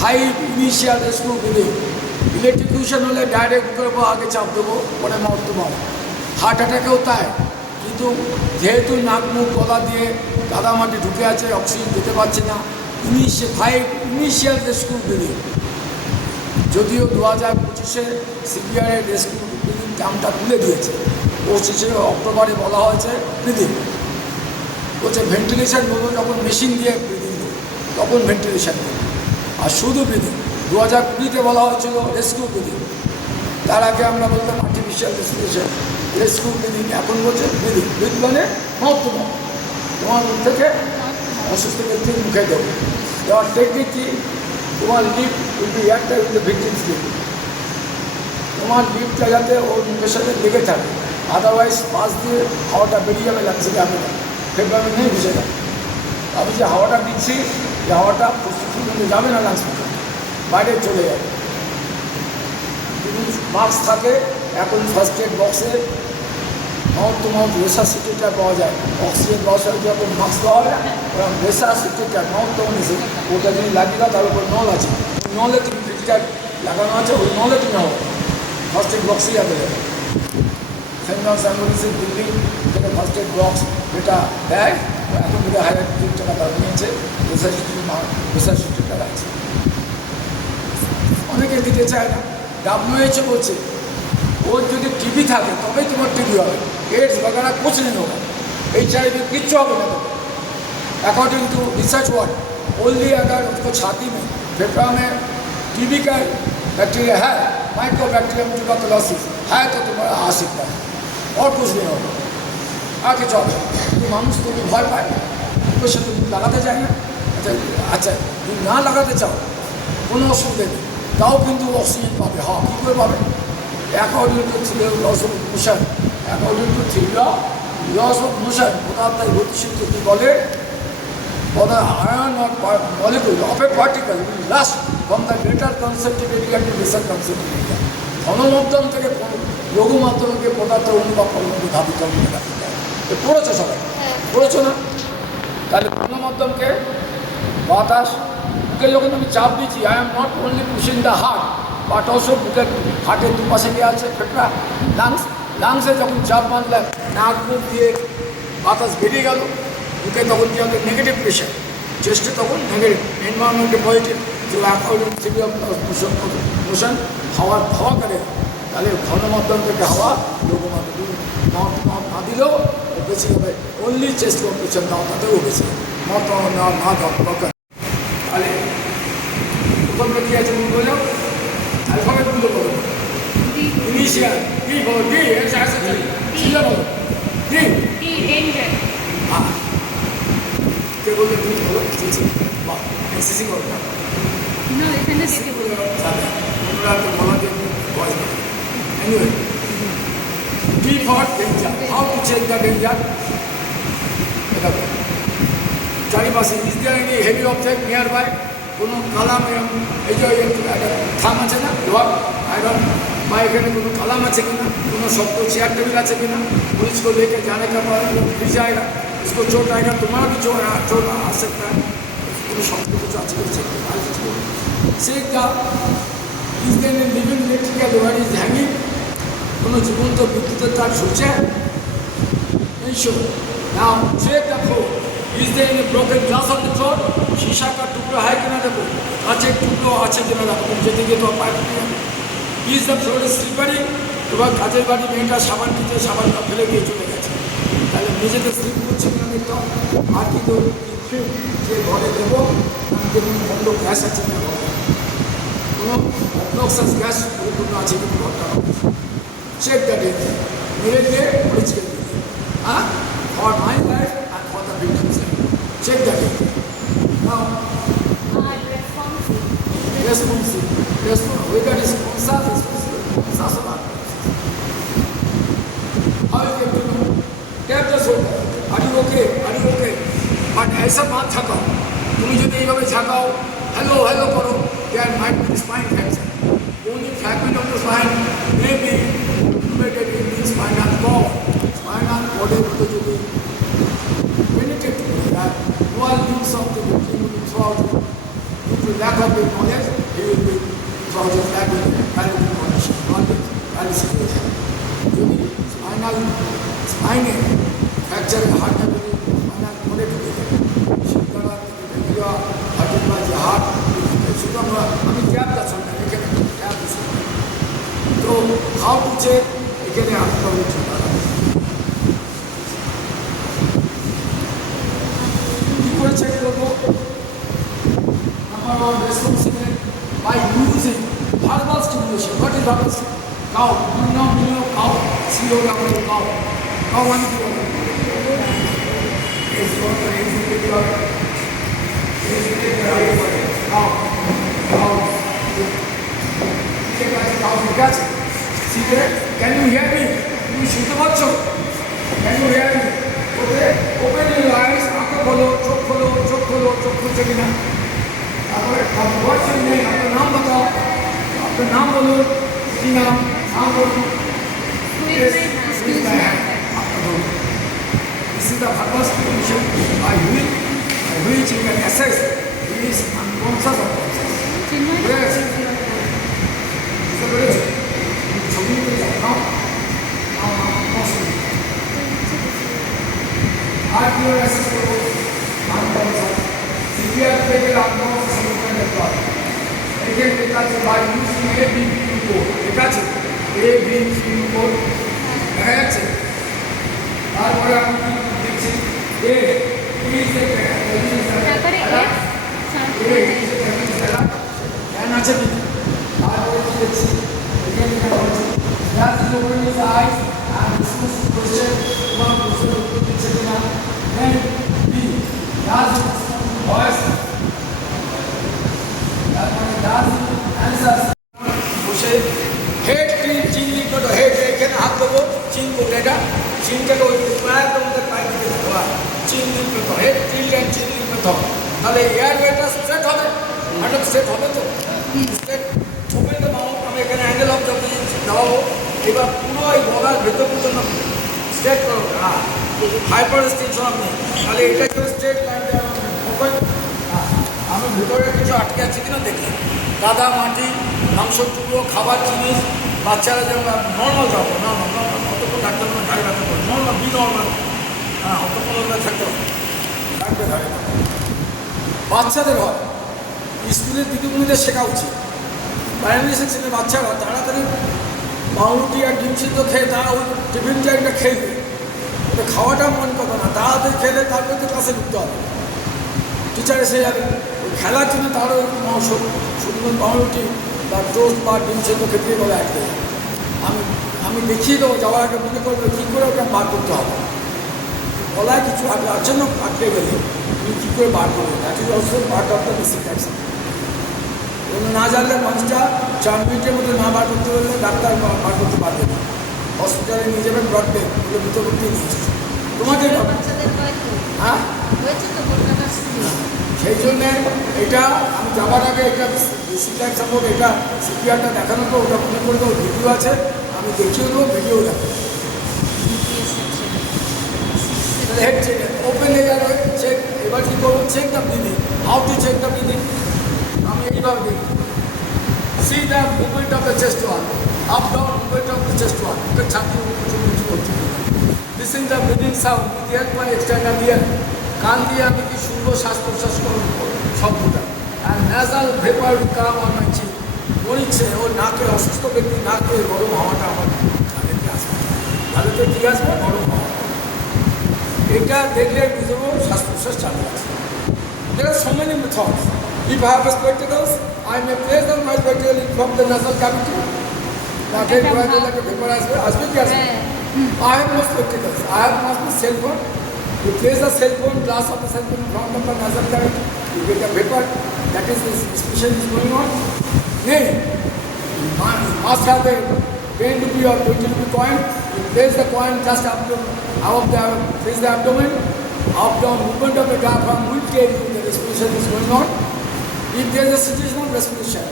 হাই ইনিশিয়াল রেস্কিউ দিলে। ইলেকট্রিকিউশন হলে ডাইরেক্ট করবো, আগে চাপ দেবো, পরে মারতে পারবো। হার্ট অ্যাটাকেও তাই, কিন্তু যেহেতু নাক মুখ গলা দিয়ে কাদামাটি ঢুকে আছে, অক্সিজেন যেতে পারছে না, ইনিশিয়াল রেস্কিউ ব্রিদিং। যদিও 2025-এ সিপিআরের রেস্কিউ ব্রিদিং দামটা তুলে দিয়েছে, 25 অক্টোবরে বলা হয়েছে ব্রিদিং বলছে ভেন্টিলেশন দেবো, যখন মেশিন দিয়ে ব্রিদিং দেবো তখন ভেন্টিলেশন দেবো, আর শুধু ব্রিদিং 2020-তে বলা হয়েছিল রেস্কিউ ব্রিদিং। তার আগে আমরা বলতাম আর্টিফিশিয়াল রেসপিরেশন, রেস্কিউ ব্রিদিং। এখন বলছে ব্রিদিং। ব্রিথ মানে তোমার মুখ থেকে অসুস্থ ব্যক্তির মুখে দেবো। দেওয়ার টেকনিক কি, তোমার লিপ উইল একটা উইল ভিক্টিমস লিপ, তোমার লিপটা যাতে ওর মুখের সাথে লেগে থাকে, আদারওয়াইজ পাশ দিয়ে হাওয়াটা বেরিয়ে যাবে, লাগছে যাবে না, ফেব্রুয়ারি নেই ঘুষে যাবে। আমি যে হাওয়াটা দিচ্ছি, এই হাওয়াটা প্রস্তুতি মধ্যে যাবে না, লাঞ্চ মধ্যে বাইরে চলে যাবে। মাস্ক থাকে এখন ফার্স্ট এড বক্সে, মাউথ টু মাউথ রেসাসিটেটার পাওয়া যায়, অক্সিজেন বক্স যখন মাস্ক দেওয়া হয় ওরা রেসাসিটেটার মাউথ তো নিয়েছে, ওটা যদি লাগিয়ে দাও তার উপর নল আছে, ওই নলে তুমি ফিল্টার লাগানো আছে, ওই নলে তুমি হও ফার্স্ট এড বক্সেই অ্যাভেলেবেল। সেন্ট জনস অ্যাম্বুলেন্সের দিল্লি থেকে ফার্স্ট এড বক্স এটা দেয়, এখন থেকে 1000 টাকা দাম নিয়েছে, রেসাসিটেটার আছে। অনেকে দিতে চায় না, WHO বলছে ওর যদি টিবি থাকে তবেই তোমার টিবি হবে, एड्स वगैरह कुछ नहीं होगा, HIV किच्छु হবে না। According to research work only अगर उसको छाती में फेफड़ा में टीबी का बैक्टीरिया है, माइक्रोबैक्टीरियम ट्यूबरकुलोसिस है, तो तुम्हारा आ सकता है, और कुछ नहीं होगा। आगे चलो तो মানুষ তুমি ভয় পায়, ওর সাথে তুমি লাগাতে চাই না। আচ্ছা তুমি না লাগাতে চাও কোনো অসুবিধা নেই, তাও কিন্তু অক্সিজেন পাবে। হ্যাঁ, কী করে পাবে? According to theory of laws of motion, according to theory of laws of motion, পদার্থের গতিশীল কি বলে, iron or molecule of a particle will last from the greater concentric area to lesser concentric area. ঘনমাধ্যম থেকে লঘু মাধ্যমকে পদার্থ অনুভব করতে ধাবিত হয়ে রাখতে হয়। পড়েছো সবাই? পড়েছো না? তাহলে ঘনমাধ্যমকে বাতাস, বুকের যখন আমি চাপ দিচ্ছি, I am not only pushing the heart but also বুকের হার্টের দুপাশে গিয়ে আছে ফেফড়া, লাংসে যখন চাপ বাঁধলাম, নাক মুখ দিয়ে বাতাস বেরিয়ে গেল, বুকে তখন কি হবে? নেগেটিভ প্রেশার, চেস্টে তখন নেগেটিভ, এনভায়রনমেন্টে পজিটিভ। যে অ্যাকর্ডিং থিওরি অফ মোশন হাওয়া করে, তাহলে ঘনমাধ্যম থেকে হাওয়া লঘু মাধ্যম না দিলেও ও বেশি হবে। অনলি চেস্ট অপারেশন দাও, তাতেও বেশি মত না দাও দরকার। তাহলে প্রথমে কী আছে বললাম, অ্যালফাবেটগুলো বলো। ইনিশিয়াল ডি বলো, ডি ছিল বলো, ডি হ্যাঁ, কে বললে তুমি বলো, বা এক্সেসিং করো না, এখানে দিতে বলবো। তোমরা তো বলা যে ভয় না। Anyway, D for danger, how to check the danger. এটা চারিপাশে is there any heavy object nearby, কোনো কালাম, এই যে একটা থাম আছে না, লোহার আয়রন, বা এখানে কোনো কালাম আছে কিনা, কোনো শক্ত চেয়ার टेबल আছে किना, पुलिस को लेकर जाने का बाद गिर जाएगा, इसको चोट आएगा, तुम्हारा भी चोट आ सकता है, কোনো শক্ত কিছু আছে check the is then a living electrical wire is hanging, কোনো জীবন্ত বিদ্যুতের তার ঝুলছে, এইসব। Now check the floor, is there any broken glass on the floor, शीशा का टुकड़ा है कि ना, देखो कांच एक टुकड़ो আছে कि না, দেখো যেতে গিয়ে তো পাইপ দিয়ে। Is the floor is slippery, তোমার কাজের বাড়ি মেয়েটা সাবান দিতে সাবানটা ফেলে দিয়ে চলে গেছে, তাহলে নিজেদের স্লিপ করছে কিনা দেখতে হবে। আর কি তো যে ঘরে দেবো যেমন বন্ধ গ্যাস আছে না, কোনো অবনক্সাস গ্যাস পরিপূর্ণ আছে কিন্তু ঘরটা চেক দ্য ডেঞ্জার, মেরে দিয়ে পরিষ্কার দিতে। হ্যাঁ, for my life and for the victims' life. Check that. Now, responsive. Whether responsive. How you get to know? Tap the shoulder. Are you okay? Are you okay? But ऐसा बात झाकाओ, तुम्हें जो नहीं लगे झाकाओ, hello hello करो, there might be spine fracture. Only fragment of the spine may be incubated in the spinal cord. Spinal cord is जो भी penetrate to that, all use of the victim will be throughout. Due to lack of the knowledge, he will be throughout the lack of paralytic condition, knowledge, paralysis. যদি spine fracture heart में spinal cord ঢুকে যায়, সেটা ভেঙে যাওয়া, হার্টের মাঝে heart, সুতরাং আমি ট্যাপ যাচ্ছি না, এখানে ট্যাপ দিচ্ছি। তো হাউ টু চেক, এখানে আসতে হবে check করবো। Number one, responsible by using verbal stimulation. What is verbal stimulation? Cow. You know cow. C-O-W, cow. Cow মানে কি বলে? It's for the ঠিক আছে? Can you hear me? তুমি শুনতে পাচ্ছ? Can you hear me? Open your eyes, আঁখো খোলো, চোখ খোলো, চোখ খোলো, চোখ খুলছে কিনা? তারপরে what's your name? আপনার নাম बताओ, আপনার নাম বলুন, কি নাম? নাম বলুন। This is the purpose condition by which you can assess who is unconscious or conscious. Yes. বুঝতে পেরেছো? ছবি তুলে যাও, নাও। আর কি অ্যাসেস করবো? unconscious. সিপিআর থেকে unconscious movement দেখতে হবে। এখানে লেখা আছে by using ABCD code। ঠিক আছে? ABCD code দেখা যাচ্ছে? তারপরে আমি কি দেখছি? তারপরে জ্ঞান আছে কি? তারপরে কি দেখছি? এখানে লেখা হচ্ছে that is open his eyes and discuss question তোমার প্রশ্নের উত্তর দিচ্ছে কিনা। Then B does voice তারপরে does answers বসে হেড চিন লিখবো তো হেড এখানে হাত দেবো চিন করবো এটা চিনটাকে ওই প্রায় তোমাদের পায়ে দিতে দেবো চিন লিখবে তো হেড টিল অ্যান্ড চিন লিখবে তো তাহলে এয়ার ওয়েটা স্ট্রেট হবে হঠাৎ স্ট্রেট হবে তো স্ট্রেট ওপেন দ্য মাউথ আমি এখানে অ্যাঙ্গেল অফ দ্য দেওয়াবো এবার পুরো এই গলার ভেতর পর্যন্ত স্ট্রেট করো হ্যাঁ হাইপার স্টেশন নেই তাহলে এটা কেউ স্ট্রেট লাইন ওপেন আমি ভেতরে কিছু আটকে আছে কিনা দেখি কাদা মাটি মাংস টুকরো খাবার জিনিস বাচ্চারা যেমন নর্মাল যাবো নর্মাল অতক্ষণ ডাক্তার গাড়ি ব্যথা করে নর্মাল বি নর্মাল হ্যাঁ অতক্ষণ থাকতে হবে ডাক্তার গাড়ি বাচ্চাদের হয় স্কুলের দিদিমণিদের শেখা উচিত প্রাইমারি সেকশনের বাচ্চারা তাড়াতাড়ি পাউরুটি আর ডিম সিদ্ধ খেয়ে তারা ওই টিফিন টাইমটা খেয়ে ওটা খাওয়াটা মন কথা না তাড়াতাড়ি খেলে তারপরে তো ক্লাসে ঢুকতে হবে টিচার এসে যাবে ওই খেলার জন্য তারও মাংস শুকনো পাউরুটি বা টোস্ট বা ডিম সিদ্ধ খেতে বলে আটকে আমি দেখিয়ে দেবো যাওয়ার আগে মনে করবে কী করে ওটা বার করতে হবে গলায় কিছু আছে না আটকে গেলে তুমি কী করে বার করবে that is also part of the basic tax না জানলে মানুষটা 4 মিনিটের মধ্যে না বার করতে পারলে ডাক্তার বার করতে পারবে না হসপিটালে নিয়ে যাবেন ব্লাড ব্যাংক বলে ভিতরবর্তী নিয়ে এসেছে তোমাকে হ্যাঁ সেই জন্যে এটা আমি যাবার আগে এটা বেসিক ট্যাক্স সাপোর্ট এটা সিপিআরটা দেখানো তো ওটা মনে করে দেবো ভিডিও আছে আমি দেখিয়ে দেবো ভিডিও দেখো head check open layer check এবার কী করবো check the breathing how to check the breathing আমি এইভাবে দেখি see the movement of the chest wall up down movement of the chest wall okay ছাতি কিছু কিছু করছি listen the breathing sound with air by external ear কান দিয়ে আমি কি শুনবো শ্বাস প্রশ্বাস শব্দটা আর ন্যাজাল ভেপার কাম আমার চিন ওর ইচ্ছে ওর নাকে অসুস্থ ব্যক্তি নাকে গরম হাওয়াটা আমার কানেতে আসবে তাহলে তো ঠিক আসবে গরম হাওয়া এটা দেখলে বুঝবো শ্বাস প্রশ্বাস চালু আছে There are so many methods. If I have spectacles, I may place them my spectacle from the nasal cavity. নাকে গোয়াতে লাগে ভেপার আসবে কি আসবে I have no spectacles. I have my cell phone. You place the cell phone, glass of the cell phone from the nasal cavity. You get a vapor. That is the suspicion is going on. Nay, you must have a 10 rupee or 20 rupee coin. You place the coin just up to above the face the abdomen. Up down movement of the diaphragm will tell you the respiration is going on. If there is a situation of respiration,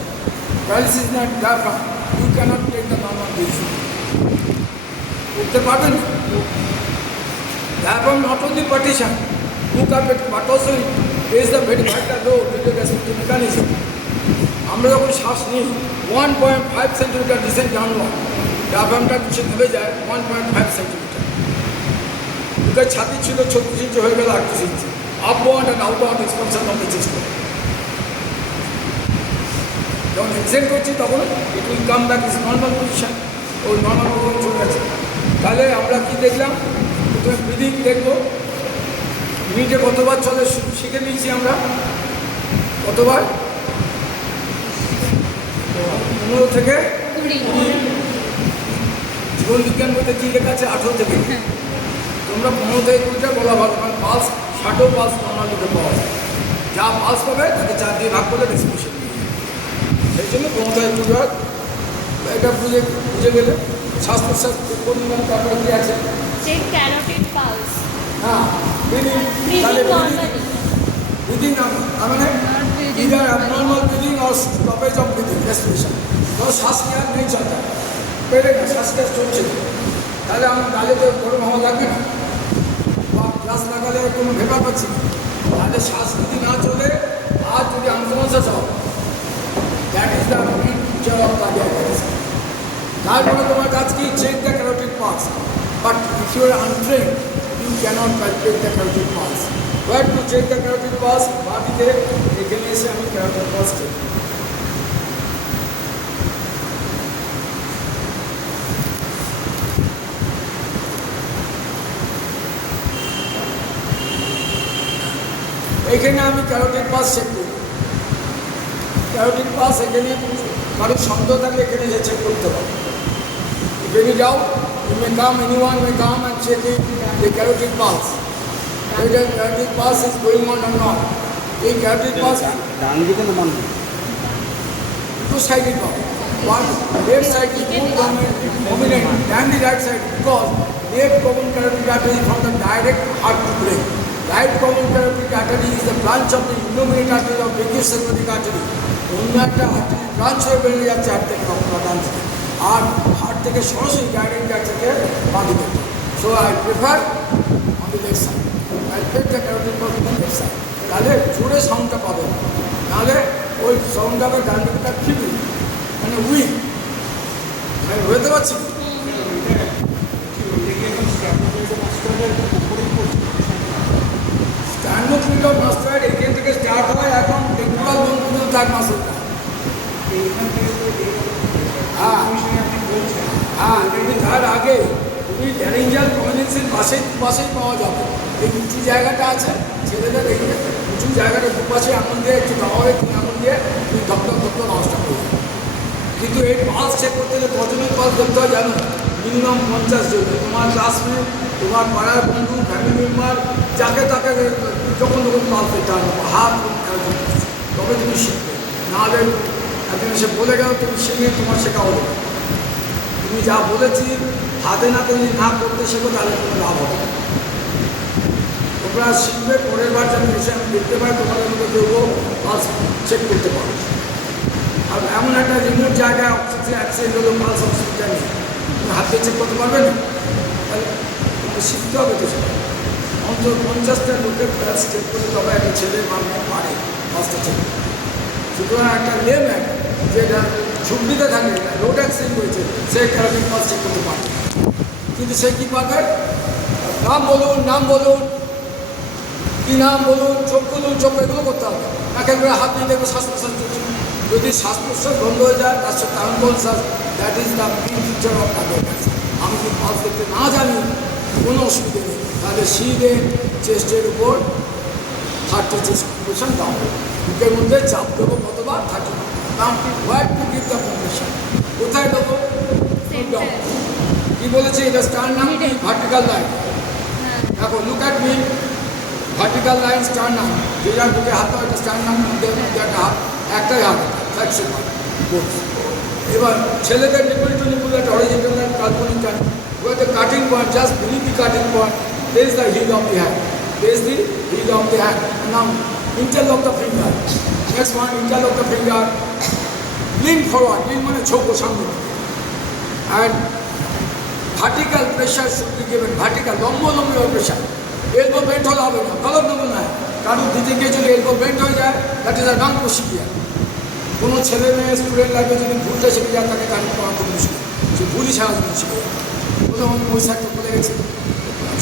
paralysis in the diaphragm, you cannot take the normal breathing. উঠতে পারবেন diaphragm not only partition, hook up it, but also it is the very vital role in the respiratory mechanism. আমরা যখন শ্বাস নিই 1.5 centimetre dissent downward ডায়াফ্রামটা নিচে নেমে যায় 1.5 centimetre বুকের ছাতি ছিল 36 ইঞ্চি হয়ে গেল 38 ইঞ্চি upward and outward expansion of the chest যখন এক্সেল করছি তখন it will come back is normal position ওই নর্মাল পজিশন চলে গেছে তাহলে আমরা কি দেখলাম প্রথমে ব্রিদিং দেখবো মিনিটে কতবার চলে শিখে নিয়েছি আমরা কতবার 15 থেকে 20 জীবন বিজ্ঞান বইতে কী লেখা আছে 18 থেকে তোমরা 15 থেকে 20টা বলা ভালো কারণ পালস 60ও পালস নর্মাল দিকে পাওয়া যায় যা পাস পাবে তাকে 4 দিয়ে ভাগ করলে রেসপিরেশন নিয়ে যাবে। সেই জন্য ক্ষমতায় বুঝার এটা বুঝে গেলে শ্বাস প্রশ্বাস কোন তারপরে কি আছে চেক ক্যারোটিড পালস হ্যাঁ ব্রিদিং তাহলে ব্রিদিং মানে either abnormal breathing or stoppage of breathing respiration তো শ্বাস কি আর নেই চলতে পেরে না শ্বাস কাজ চলছে না। তাহলে আমার গালে তো গরম হওয়া লাগবে না বা গ্লাস লাগালে কোনো ভেপার পাচ্ছি না। তাহলে শ্বাস যদি না চলে আর যদি আনকনসিয়াস হও that is the main feature of cardiac arrest. তারপরে তোমার কাজ কি check the carotid pulse but if you are untrained you can't calculate the carotid pulse where to check the carotid pulse বাদিকে এখানে এসে আমি ক্যারোটিড পালস চেক এখানে আমি ক্যারোটিড পালস চেক করি। ক্যারোটিড পালস এখানে কারোর সন্দেহ থাকলে এখানে এসে চেক করতে পারো। When you doubt, you may come, anyone may come and check the carotid pulse. Whether carotid pulse is going on or not. এই carotid pulse ডান দিকে না বাম দিকে? two sided pulse. One left side is more dominant than the right side because left common carotid artery from the direct heart to brain. Right common carotid artery is the branch of the illuminate artery of vagus septic artery. অন্য একটা artery branch হয়ে বেরিয়ে যাচ্ছে heart থেকে ডান দিকে আর heart থেকে সরাসরি direct যাচ্ছে বাঁ দিকে। So I prefer on the left side. I prefer the carotid pulse on left side. তাহলে জোরে সাউন্ডটা পাবে না, নাহলে ওই সাউন্ডটা হবে ডান দিকটা ফিবল মানে উইক। আমি বুঝতে পারছি স্ট্যান্ডোফিট অফ মাস্টার্ড এখান থেকে স্টার্ট হয় এখন টেম্পোরাল বোন পর্যন্ত তার মাসলটা। হ্যাঁ কিন্তু তার আগে তুমি ল্যারিঞ্জিয়াল প্রমিনেন্সের পাশেই পাওয়া যাবে। এই উঁচু জায়গাটা আছে ছেলেদের দেখবে উঁচু জায়গাটা দুপাশে আঙুল দিয়ে একটু দেওয়া হয়, তুমি আঙুল দিয়ে তুমি ধপধপ মাছটা করবে। কিন্তু এই পালস চেক করতে গেলে কজনের পালস করতে হয় জানো? মিনিমাম 50 জন। তোমার ক্লাসমেট, তোমার পাড়ার বন্ধু, ফ্যামিলি মেম্বার, যাকে তাকে যখন তখন পালস দিতে হবে হাত তবে তুমি শিখবে। নাহলে একদিন সে বলে গেল তুমি শিখে তোমার শেখা হলো না। তুমি যা বলেছি হাতে নাতে যদি না করতে শেখো তাহলে কোনো লাভ হবে না। তোমরা শিখবে পরের বার যেন এসে আমি দেখতে পাই তোমাদের মধ্যে দেবো পালস চেক করতে পারো। আর এমন একটা রিমোট জায়গায় অক্সিজেন অ্যাক্সিডেন্ট হলো পালস অক্সিজেনটা নেই, তুমি হাত দিয়ে চেক করতে পারবে না। তাহলে তোমাকে শিখতে হবে তো সেটা। অন্তত 50টা লোকের পালস চেক করলে তবে একটা ছেলে মানুষ পারে পালসটা চেক করতে। সুতরাং একটা লেম্যান যেটা ঝুঁকনিতে থাকে রোড অ্যাক্সিডেন্ট হয়েছে সে ক্যারোটিড পালস চেক করতে পারে, কিন্তু সে কী পাবে? নাম বলুন কী নাম বলুন, চোখ এগুলো করতে হবে। একেবারে হাত নিয়ে দেখবে শ্বাস প্রশ্বাস চলছে। যদি শ্বাস প্রশ্বাস বন্ধ হয়ে যায় তার সাথে unconscious, that is the main feature of cardiac arrest. আমি যদি পালস দেখতে না জানি কোনো অসুবিধে নেই, তাহলে সিধে চেস্টের উপর 30 চেস্ট কম্প্রেশন দাও। বুকের মধ্যে চাপ দেবো কতবার? 30। নাম কি? What to give the compression. কোথায় দেবো? কি বলেছে এটা স্টার নাম কি? Vertical line. দেখো look at me, vertical line star নাম। যে যার বুকে হাত হয় এটা স্টার নাম। একটা হাত একটাই হাত ফ্ল্যাক্সিবল বলছে। এবার ছেলেদের নিপুল টু নিপুল একটা অরিজিনাল লাইন কাল্পনিক লাইন। Where the cutting point just believe the cutting point there is the heel of the hand. There is the heel of the hand. Now interlock the finger. Next one, interlock the finger. Lean forward. Lean মানে ঝোঁকো সামনে। And vertical pressure should be given. Vertical লম্ব pressure. Elbow bent হলে হবে না, গলত নেবো না। কারণ দিতে গিয়ে যদি elbow bent হয়ে যায় that is a wrong procedure. কোনো ছেলে মেয়ে স্টুডেন্ট লাইফে যদি ভুলটা শিখে যায় তাকে গান করা খুব মুশকিল। সে ভুলই সারা জীবন শিখে যায়। প্রথম আমি ওই সাইডটা বলে গেছি।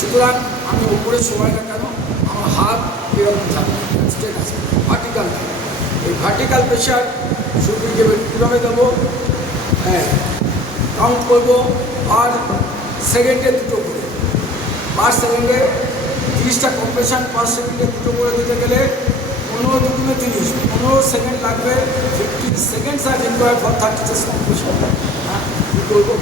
সুতরাং আমি উপরে সময় না কেন আমার হাত এরকম থাকবে স্ট্রেট আছে ভার্টিক্যাল। এই ভার্টিক্যাল প্রেশার শুরু দেবে কীভাবে দেবো? হ্যাঁ কাউন্ট করবো আর সেকেন্ডে 2টো করে, পার সেকেন্ডে 30টা কম্প্রেশন, পার সেকেন্ডে 2টো করে দিতে গেলে 15 2 30 15 সেকেন্ড লাগবে। 50 seconds R required for 30 chest compression. হ্যাঁ কী করবো?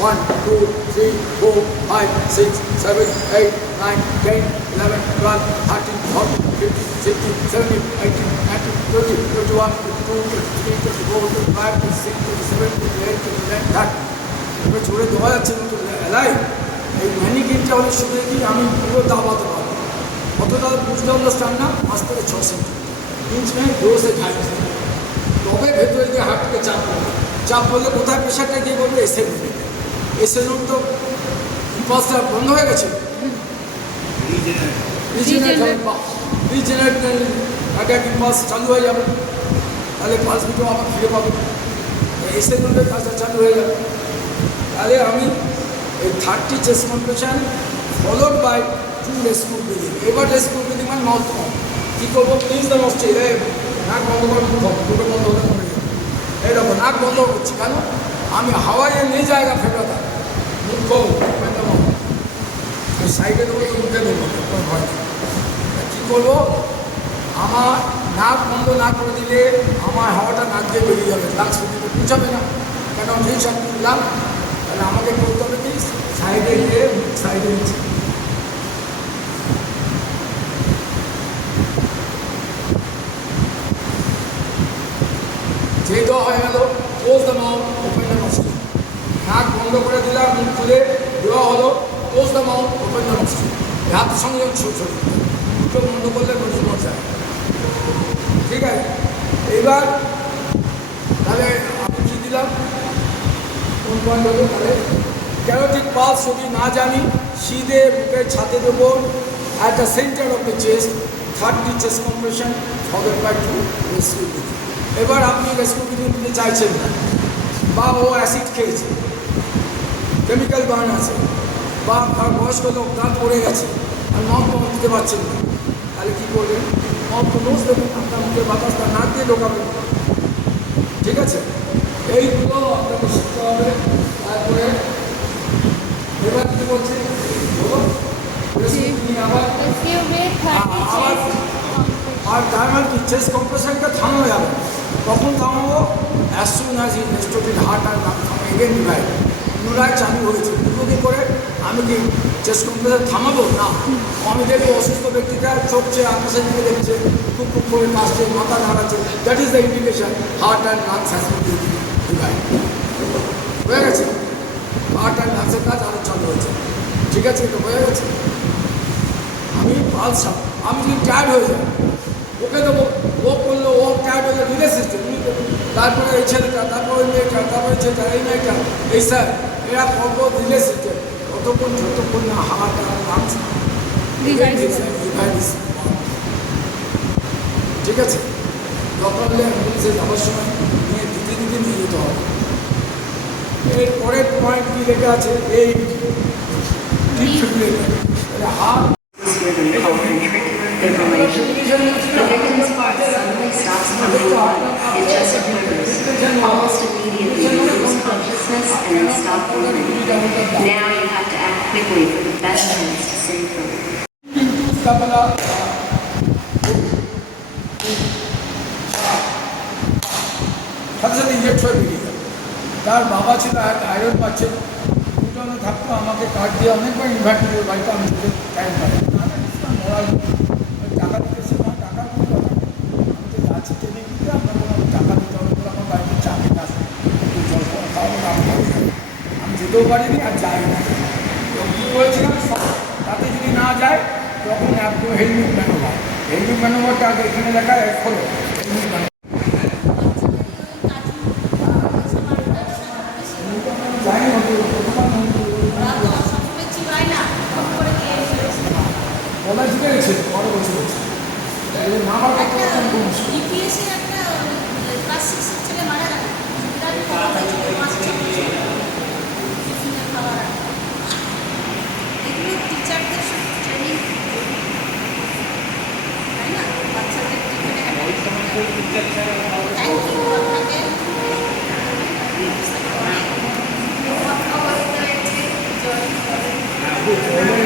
1, 2, 3, 4, 5, 6, 7, 8, 9, 10, 11, 12, 13, 14, 15, 16, 17, 18, 19, 20, 21, 22, 23, 24, 25, 26, 27, 28, 29, 30. এবার ছড়ে দেওয়া যাচ্ছে না তো এলাই এই ম্যানিকিনটা হলে শুধু কি আমি পুরো দাবাতে পারবো কতটা বুঝতে আন্ডারস্ট্যান্ড না 5 থেকে 6 সেন্টিমিটার इंच में 2 से 2.5 তবে ভেতরে দিয়ে হাতকে চাপ পড়লে কোথায় প্রেশারটা গিয়ে বলবে এসে নেবে এসে নোট তো ইম্পাসটা বন্ধ হয়ে গেছে রিজেনারেট একটা ইম্পাস চালু হয়ে যাবে তাহলে পালস বিটও আবার ফিরে পাবো এসে নোটের কাজটা চালু হয়ে যাবে তাহলে আমি এই 30 chest compression followed by 2 rescue breathing এবার রেস্কিউ ব্রিদিং মানে মাউথ কী করবো প্লিজ দ্য মোস্ট নাক বন্ধ করে দুটো বন্ধ হলে মরে যাবে এই দেখো নাক বন্ধ করছি কেন আমি হাওয়াইয়ে নিয়ে জায়গা ফেলে থাক মুখ করবো সাইডে দেবো তো মুখে দেবো কোনো ভয় নেই কী করবো আমার নাক বন্ধ না করে দিলে আমার হাওয়াটা নাক দিয়ে বেরিয়ে যাবে লাংস পর্যন্ত পৌঁছাবে না কেন আমি সব তুললাম তাহলে আমাকে করতে হবে কি সাইডে গিয়ে সাইডে নিচ্ছি যেই দেওয়া হয়ে গেল close the mouth open the nostril নাক বন্ধ করে দিলাম মুখ খুলে দেওয়া হলো close the mouth open the nostril হাত সঙ্গে ছোট ছোট দুটো বন্ধ করলে মজুর যায় ঠিক আছে এইবার তাহলে আমি কী দিলাম কোন পয়েন্ট হলো তাহলে ক্যারোটিক পালস যদি না জানি সিধে বুকের ছাতে দেবো at the centre of the chest 30 chest compression followed by 2 rescue breathing এবার আপনি রেস্কিউ ব্রিদিং দিতে চাইছেন না বা ও অ্যাসিড খেয়েছে কেমিক্যাল বার্ন আছে বা তার বয়স্ক লোক দাঁত পড়ে গেছে আর নখ দিতে পারছেন না তাহলে কী করবেন নখ নোজ দেবেন আপনার মুখের বাতাসটা নাক দিয়ে ঢোকাবেন ঠিক আছে এইগুলো আপনাকে শিখতে হবে তারপরে এবার কী বলছে আবার আর তার মানে কি চেস্ট কম্প্রেশনটা থামানো যাবে তখন থামাবো as soon as he রেস্টোরেড heart R again divide পুনরায় চালু হয়েছে দুটো করে আমি কি চেস্ট কম্প্রেশন থামাবো না আমি দেখবো অসুস্থ ব্যক্তিটা চোখছে আকাশের দিকে দেখছে খুব খুব করে কাশছে মাথা নাড়াচ্ছে that is the indication heart and lungs has been divide হয়ে গেছে হার্ট অ্যান্ড লাংসের কাজ আরও চালু হয়েছে ঠিক আছে এটা হয়ে গেছে আমি পালসা আমি যদি টায়ার্ড হয়ে যাই ওকে দেবো ও করলো ও টায়ার্ড হয়ে রিলে সিস্টেম তারপরে এই ছেলেটা তারপরে ওই মেয়েটা তারপরে ছেলেটা এই মেয়েটা এই স্যার এরা করবো রিলে সিস্টেম ততক্ষণ যতক্ষণ না হার্ট আর লাংস ঠিক আছে দরকার হলে অ্যাম্বুলেন্সে যাওয়ার সময় নিয়ে দিতে নিয়ে যেতে হবে এর পরের পয়েন্ট কী লেখা আছে এই heart Fibrillation. The victim's heart suddenly stops pumping blood. It just occurs. Almost immediately you lose consciousness and then stop moving. Now you have to act quickly for the best chance to save them. সাথে সাথে inject হয়ে বেরিয়ে গেল তার বাবা ছিল এক iron পাচ্ছে দুজনে থাকতো আমাকে কার্ড দিয়ে অনেকবার ইনভাইট করে বাড়িতে আমি টাইম পাই টাকা দিতেছে না টাকার কোনো কথা নেই আমি তো যাচ্ছি ট্রেনে কিন্তু আপনার কোনো টাকা দিতে হবে বলে আমার বাড়িতে চাকরি আসবে একটু জল খাওয়াবো আমি যেতেও পারিনি আর যাই না কী করেছিলাম সব তাতে যদি না যায় তখন একদম হেলমেট ম্যানোভার হেলমেট ম্যানোভারটা আগে এখানে লেখা এক হলো হেলমেট ম্যানোভার যাই হতো বলা জিতে গেছে বড় বসে গেছে মামার কথা ইপিএসে একটা ক্লাস 6 ছেলে মারা গেল বিরাট খবর হয়েছিল 5 বছর টিফিনে খাওয়ার এগুলো টিচারদের ট্রেনিং তাই না বাচ্চাদের টিফিনে থ্যাংক ইউ আপনাকে কথা বলতে হয়েছে জয়েন করেন